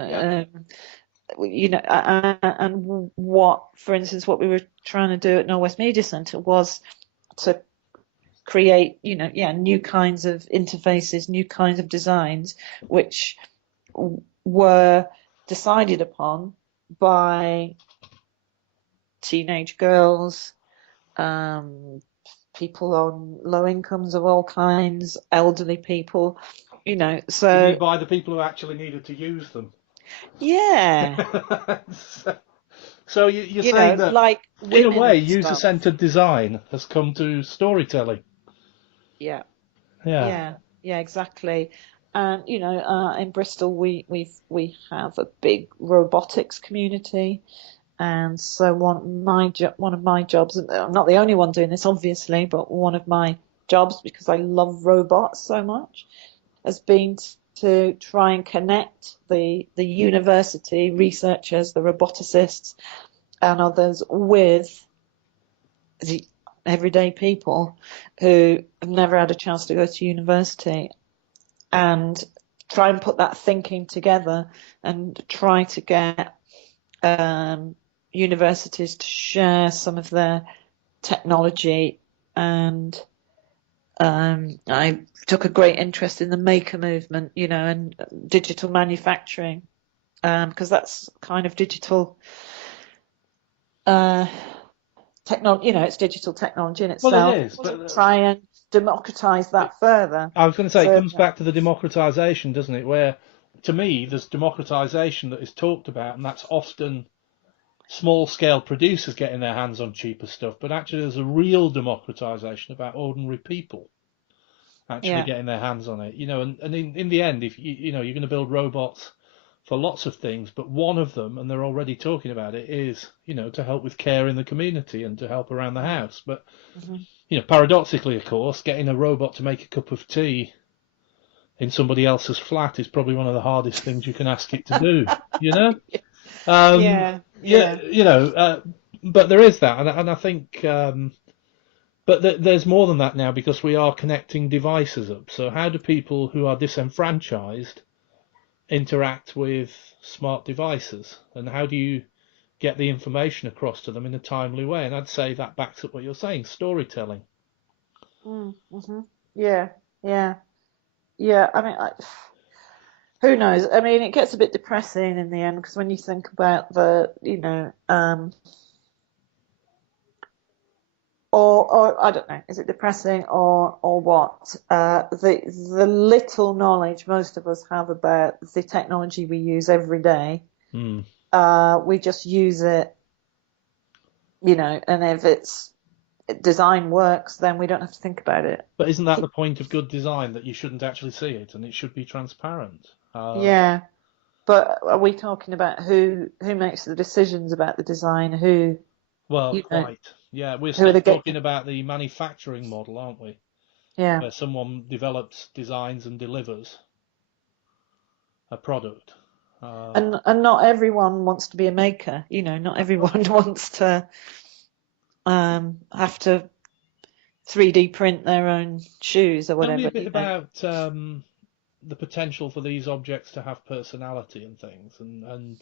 what, for instance, what we were trying to do at Norwest Media Centre was to create, new kinds of interfaces, new kinds of designs, which were decided upon by teenage girls, people on low incomes of all kinds, elderly people, so by the people who actually needed to use them. Yeah. So you're saying that, like, in a way, user-centered design has come to storytelling. Yeah, exactly. And in Bristol, we have a big robotics community, and so one of my jobs, and I'm not the only one doing this, obviously, but one of my jobs, because I love robots so much, has been to try and connect the university researchers, the roboticists, and others with the everyday people who have never had a chance to go to university, and try and put that thinking together and try to get universities to share some of their technology. And I took a great interest in the maker movement, and digital manufacturing, because that's kind of digital technology. It's digital technology in itself. Well, it is, but try and democratize that further. I was going to say, it comes back to the democratization, doesn't it? Where, to me, there's democratization that is talked about, and that's often small-scale producers getting their hands on cheaper stuff, but actually there's a real democratization about ordinary people actually getting their hands on it. And in the end, if you're going to build robots for lots of things, but one of them, and they're already talking about it, is to help with care in the community and to help around the house. But paradoxically, of course, getting a robot to make a cup of tea in somebody else's flat is probably one of the hardest things you can ask it to do. But there is that, and I think, but there's more than that now, because we are connecting devices up. So how do people who are disenfranchised interact with smart devices, and how do you get the information across to them in a timely way? And I'd say that backs up what you're saying, storytelling. Yeah. I mean, who knows? I mean, it gets a bit depressing in the end, because when you think about the, or I don't know, is it depressing or what? The little knowledge most of us have about the technology we use every day, we just use it, and if its design works, then we don't have to think about it. But isn't that the point of good design, that you shouldn't actually see it and it should be transparent? Yeah, but are we talking about who makes the decisions about the design? Well, quite. Yeah, we're still talking about the manufacturing model, aren't we? Yeah. Where someone develops, designs, and delivers a product. And not everyone wants to be a maker. Not everyone wants to have to 3D print their own shoes or whatever. Tell me a bit about the potential for these objects to have personality and things, and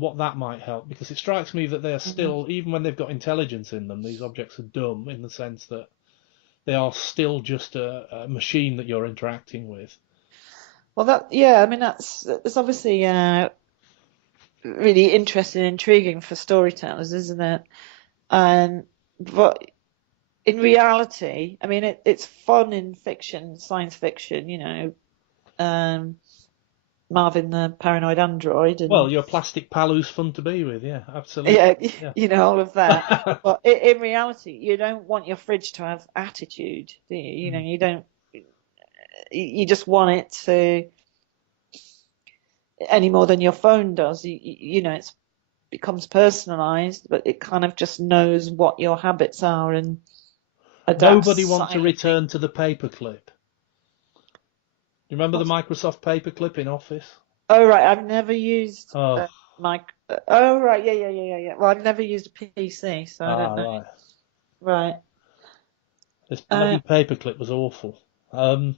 what that might help, because it strikes me that they're still, even when they've got intelligence in them, these objects are dumb in the sense that they are still just a machine that you're interacting with. Well, that's obviously really interesting and intriguing for storytellers, isn't it? But in reality, I mean, it's fun in fiction, science fiction, Marvin the Paranoid Android. And, well, your plastic pal who's fun to be with, yeah, absolutely. Yeah. All of that. But in reality, you don't want your fridge to have attitude, do you? You don't. you just want it to, any more than your phone does. You know, it becomes personalized, but it kind of just knows what your habits are and adapts Nobody wants to silently. return to the paperclip. You remember the Microsoft paperclip in Office? Oh, right. I've never used Oh, oh, right. Yeah. Well, I've never used a PC, so I don't know. right. Right. This Uh, bloody paperclip was awful. I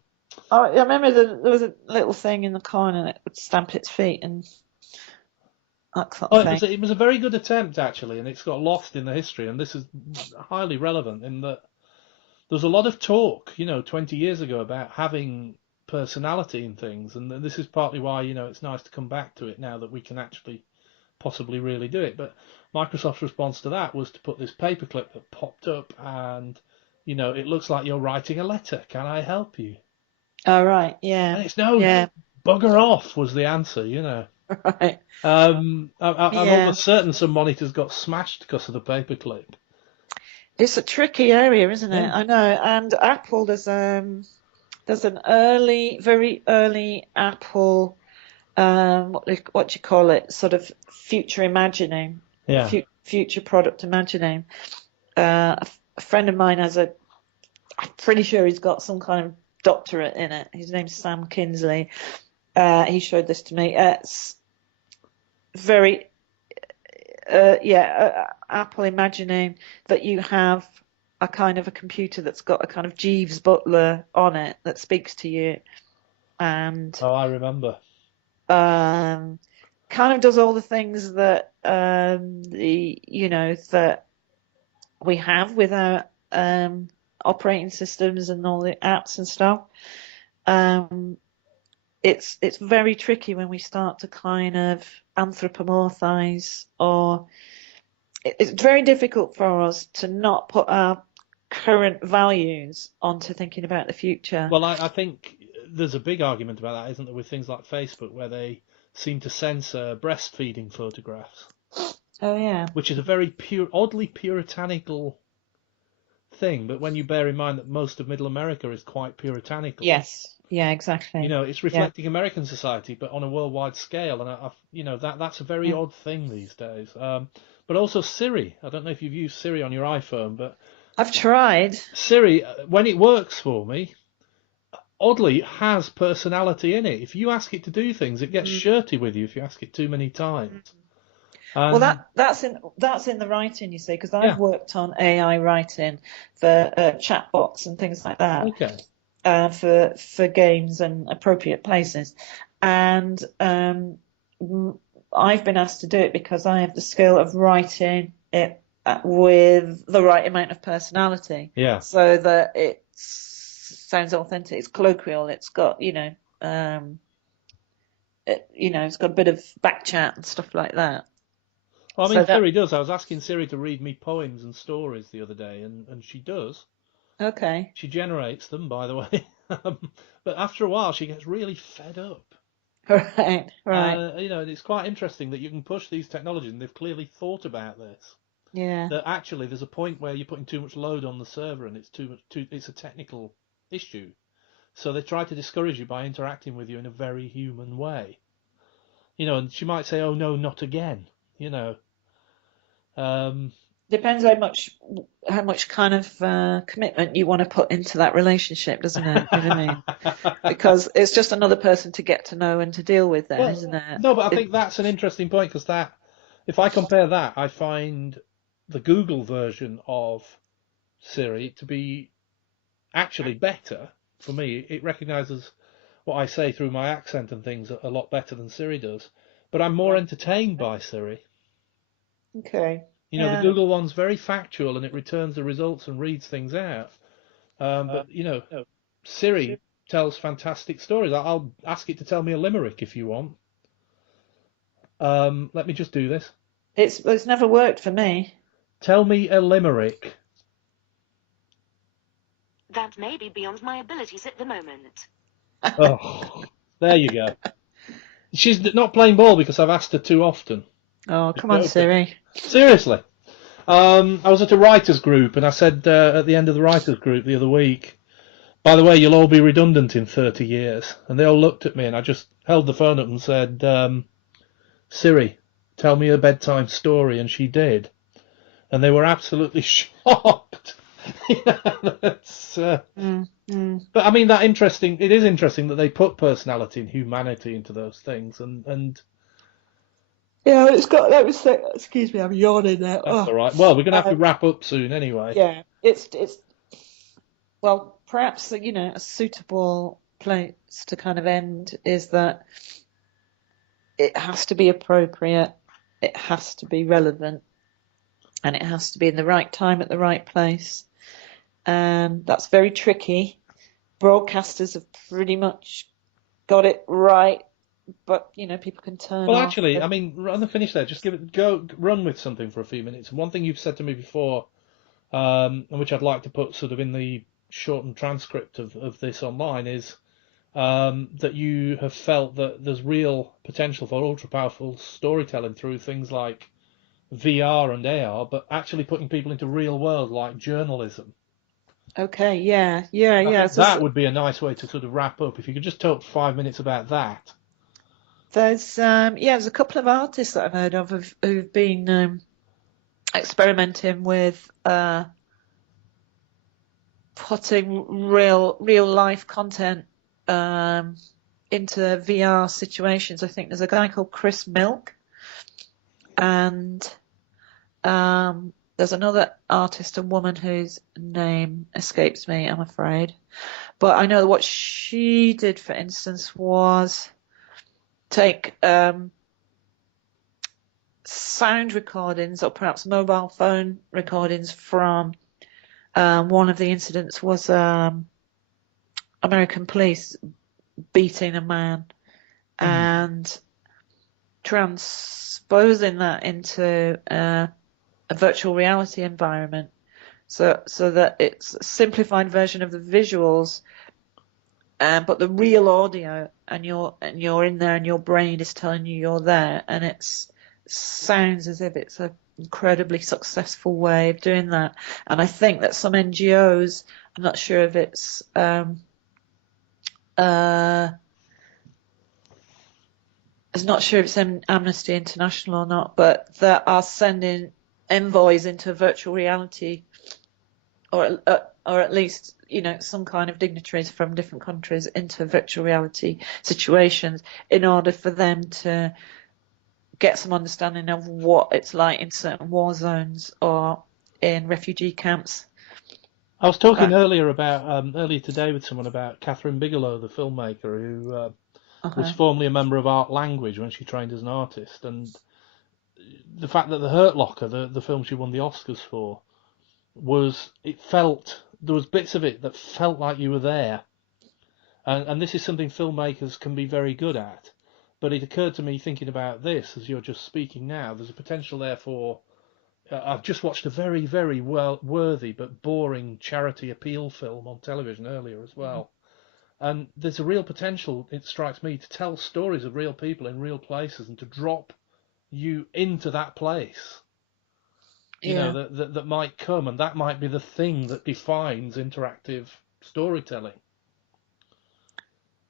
remember there was a little thing in the corner and it would stamp its feet and that sort Oh, of thing. it was a very good attempt actually, and it's got lost in the history. And this is highly relevant in that there's a lot of talk, 20 years ago about having personality in things, and this is partly why, it's nice to come back to it now that we can actually possibly really do it. But Microsoft's response to that was to put this paperclip that popped up, and it looks like you're writing a letter. Can I help you? Oh, right. Yeah. And it's no, Yeah. bugger off was the answer. Right. I'm Yeah. almost certain some monitors got smashed because of the paperclip. It's a tricky area, isn't it? Yeah. I know. And Apple, there's an very early Apple, what do you call it? Sort of future imagining, Yeah. future product imagining. A friend of mine I'm pretty sure he's got some kind of doctorate in it. His name's Sam Kinsley. He showed this to me. It's very, Apple imagining that you have a kind of a computer that's got a kind of Jeeves Butler on it that speaks to you, and Oh, I remember. kind of does all the things that that we have with our operating systems and all the apps and stuff. It's very tricky when we start to kind of anthropomorphize, or it's very difficult for us to not put our current values onto thinking about the future. Well, I think there's a big argument about that, isn't there, with things like Facebook, where they seem to censor breastfeeding photographs. Oh, yeah. Which is a very oddly puritanical thing, but when you bear in mind that most of Middle America is quite puritanical. Yes. Yeah, exactly. It's reflecting American society, but on a worldwide scale, and that's a very odd thing these days. But also Siri. I don't know if you've used Siri on your iPhone, but I've tried. Siri, when it works for me, oddly has personality in it. If you ask it to do things, it gets shirty with you if you ask it too many times. Well, that's in the writing, you see, because I've worked on AI writing for chatbots and things like that. Okay. For games and appropriate places, and I've been asked to do it because I have the skill of writing it with the right amount of personality, so that it sounds authentic. It's colloquial. It's got it's got a bit of back chat and stuff like that. Well, I mean, Siri does. I was asking Siri to read me poems and stories the other day, and she does. Okay. She generates them, by the way. But after a while, she gets really fed up. Right. It's quite interesting that you can push these technologies, and they've clearly thought about this. Yeah. That actually, there's a point where you're putting too much load on the server, and it's a technical issue. So they try to discourage you by interacting with you in a very human way. And she might say, "Oh no, not again." Depends how much kind of commitment you want to put into that relationship, doesn't it? You know what I mean? Because it's just another person to get to know and to deal with, then, isn't it? No, but I think that's an interesting point, because if I compare that, I find the Google version of Siri to be actually better for me. It recognises what I say through my accent and things a lot better than Siri does. But I'm more entertained by Siri. Okay. The Google one's very factual, and it returns the results and reads things out. But Siri tells fantastic stories. I'll ask it to tell me a limerick if you want. Let me just do this. It's never worked for me. Tell me a limerick. That may be beyond my abilities at the moment. Oh, there you go. She's not playing ball because I've asked her too often. Oh, come on, Siri. Seriously. I was at a writers' group, and I said at the end of the writers' group the other week, By the way, you'll all be redundant in 30 years. And they all looked at me, and I just held the phone up and said, Siri, tell me a bedtime story, and she did. And they were absolutely shocked. That's, But I mean, it is interesting that they put personality and humanity into those things, and Yeah, it's got. Let me say. Excuse me, I'm yawning now. that's all right. Well, we're going to have to wrap up soon anyway. Yeah, it's well, perhaps a suitable place to kind of end is that it has to be appropriate, it has to be relevant, and it has to be in the right time at the right place. And that's very tricky. Broadcasters have pretty much got it right, but people can turn Well, off. actually, I mean, run the finish there. Just run with something for a few minutes. One thing you've said to me before, and which I'd like to put sort of in the shortened transcript of this online, is that you have felt that there's real potential for ultra powerful storytelling through things like VR and AR, but actually putting people into real world like journalism. Okay, yeah. That would be a nice way to sort of wrap up. If you could just talk 5 minutes about that. There's a couple of artists that I've heard of who've been experimenting with putting real life content into VR situations. I think there's a guy called Chris Milk, and there's another artist, a woman whose name escapes me, I'm afraid. But I know what she did, for instance, was take sound recordings, or perhaps mobile phone recordings from one of the incidents was American police beating a man, and transposing that into a virtual reality environment, so that it's a simplified version of the visuals, but the real audio, and you're in there, and your brain is telling you you're there, and it sounds as if it's an incredibly successful way of doing that. And I think that some NGOs, I'm not sure if it's Amnesty International or not, but that are sending envoys into virtual reality, or at least some kind of dignitaries from different countries into virtual reality situations, in order for them to get some understanding of what it's like in certain war zones or in refugee camps. I was talking earlier today with someone about Catherine Bigelow, the filmmaker, who was formerly a member of Art Language when she trained as an artist, and the fact that The Hurt Locker, the film she won the Oscars for, there was bits of it that felt like you were there, and this is something filmmakers can be very good at. But it occurred to me, thinking about this as you're just speaking now, there's a potential there for. I've just watched a very, very worthy but boring charity appeal film on television earlier as well. And there's a real potential, it strikes me, to tell stories of real people in real places and to drop you into that place. That might come, and that might be the thing that defines interactive storytelling.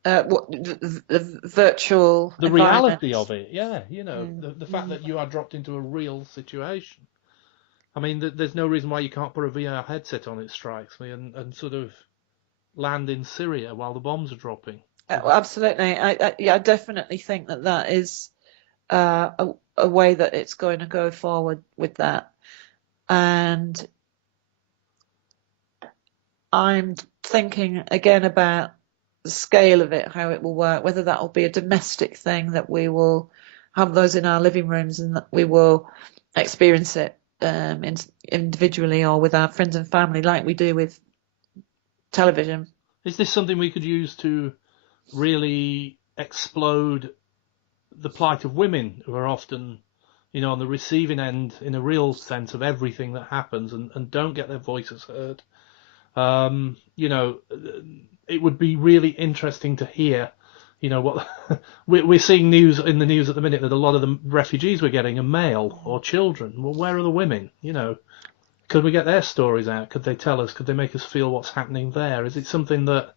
The virtual the reality of it, the fact that you are dropped into a real situation. I mean, there's no reason why you can't put a VR headset on, it strikes me, and sort of land in Syria while the bombs are dropping. Absolutely. I definitely think that is a way that it's going to go forward with that. And I'm thinking again about the scale of it, how it will work, whether that will be a domestic thing, that we will have those in our living rooms and that we will experience it individually or with our friends and family like we do with television. Is this something we could use to really explode the plight of women, who are often, on the receiving end in a real sense of everything that happens, and don't get their voices heard? It would be really interesting to hear, what we're seeing in the news at the minute, that a lot of the refugees we're getting are male or children. Well, where are the women? Could we get their stories out? Could they tell us? Could they make us feel what's happening there? Is it something that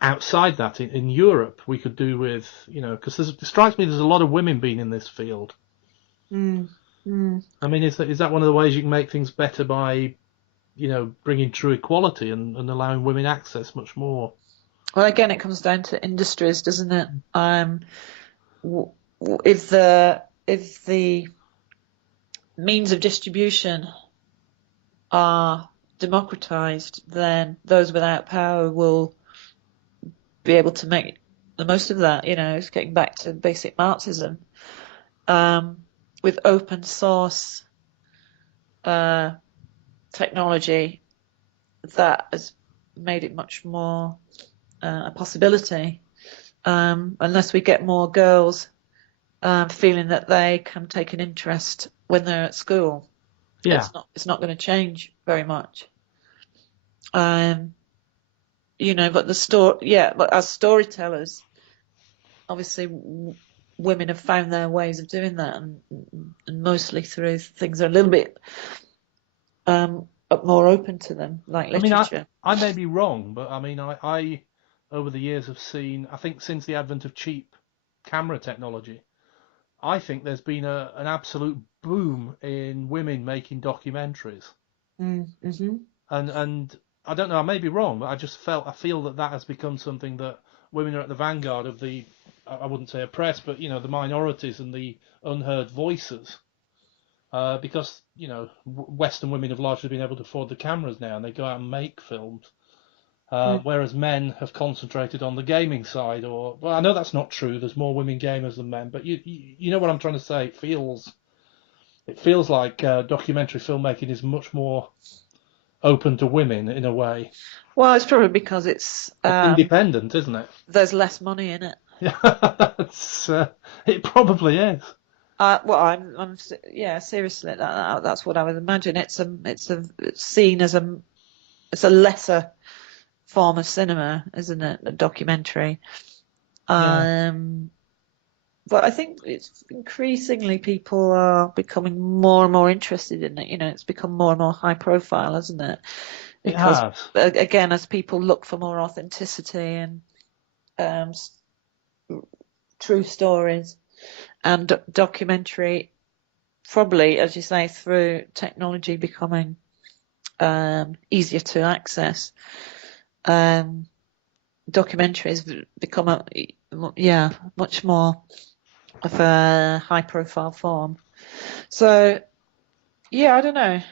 outside that in Europe we could do with, because it strikes me there's a lot of women being in this field. Mm. Mm. I mean, is that one of the ways you can make things better by, bringing true equality and allowing women access much more? Well, again, it comes down to industries, doesn't it? If the means of distribution are democratized, then those without power will be able to make the most of that. It's getting back to basic Marxism. With open source technology, that has made it much more a possibility. Unless we get more girls feeling that they can take an interest when they're at school, it's not going to change very much. But but as storytellers, obviously women have found their ways of doing that, and mostly through things that are a little bit more open to them, like literature. I may be wrong, but I over the years have seen, I think since the advent of cheap camera technology, I think there's been an absolute boom in women making documentaries. Mm-hmm. And I don't know, I may be wrong, but I feel that has become something that women are at the vanguard of the, I wouldn't say oppressed, but the minorities and the unheard voices. Because Western women have largely been able to afford the cameras now, and they go out and make films. Whereas men have concentrated on the gaming side, well, I know that's not true. There's more women gamers than men, but you know what I'm trying to say. It feels like documentary filmmaking is much more open to women in a way. Well, it's probably because it's independent, isn't it? There's less money in it. Yeah, it probably is. I'm seriously, that's what I would imagine. It's seen as it's a lesser form of cinema, isn't it? A documentary. Yeah. But I think it's increasingly people are becoming more and more interested in it. It's become more and more high profile, hasn't it? Because again, as people look for more authenticity and true stories, and documentary, probably, as you say, through technology becoming easier to access, documentaries become much more of a high profile form. So I don't know.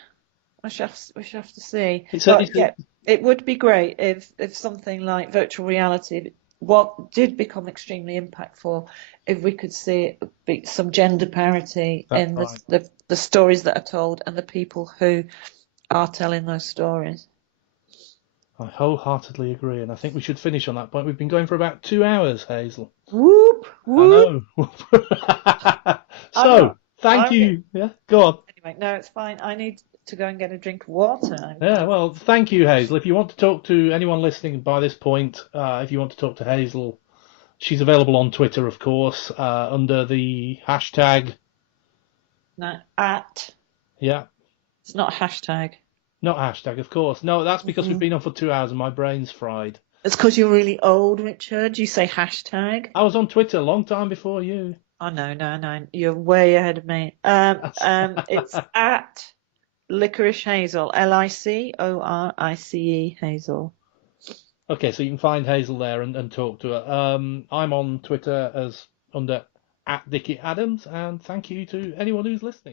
We shall have to see. It would be great if something like virtual reality, what did become extremely impactful, if we could see some gender parity in the stories that are told and the people who are telling those stories. I wholeheartedly agree, and I think we should finish on that point. We've been going for about 2 hours, Hazel. Whoop, whoop. I know. Thank you. Yeah, go on. Anyway, no, it's fine. I need to go and get a drink of water. Yeah, well, thank you, Hazel. If you want to talk to anyone listening by this point, if you want to talk to Hazel, she's available on Twitter, of course, under the hashtag. No, at. Yeah. It's not hashtag. Not hashtag, of course. No, that's because we've been on for 2 hours and my brain's fried. It's because you're really old, Richard. You say hashtag. I was on Twitter a long time before you. Oh, no. You're way ahead of me. It's at Licorice Hazel. LICORICE Hazel. Okay, so you can find Hazel there and talk to her. I'm on Twitter as under @Dickie Adams, and thank you to anyone who's listening.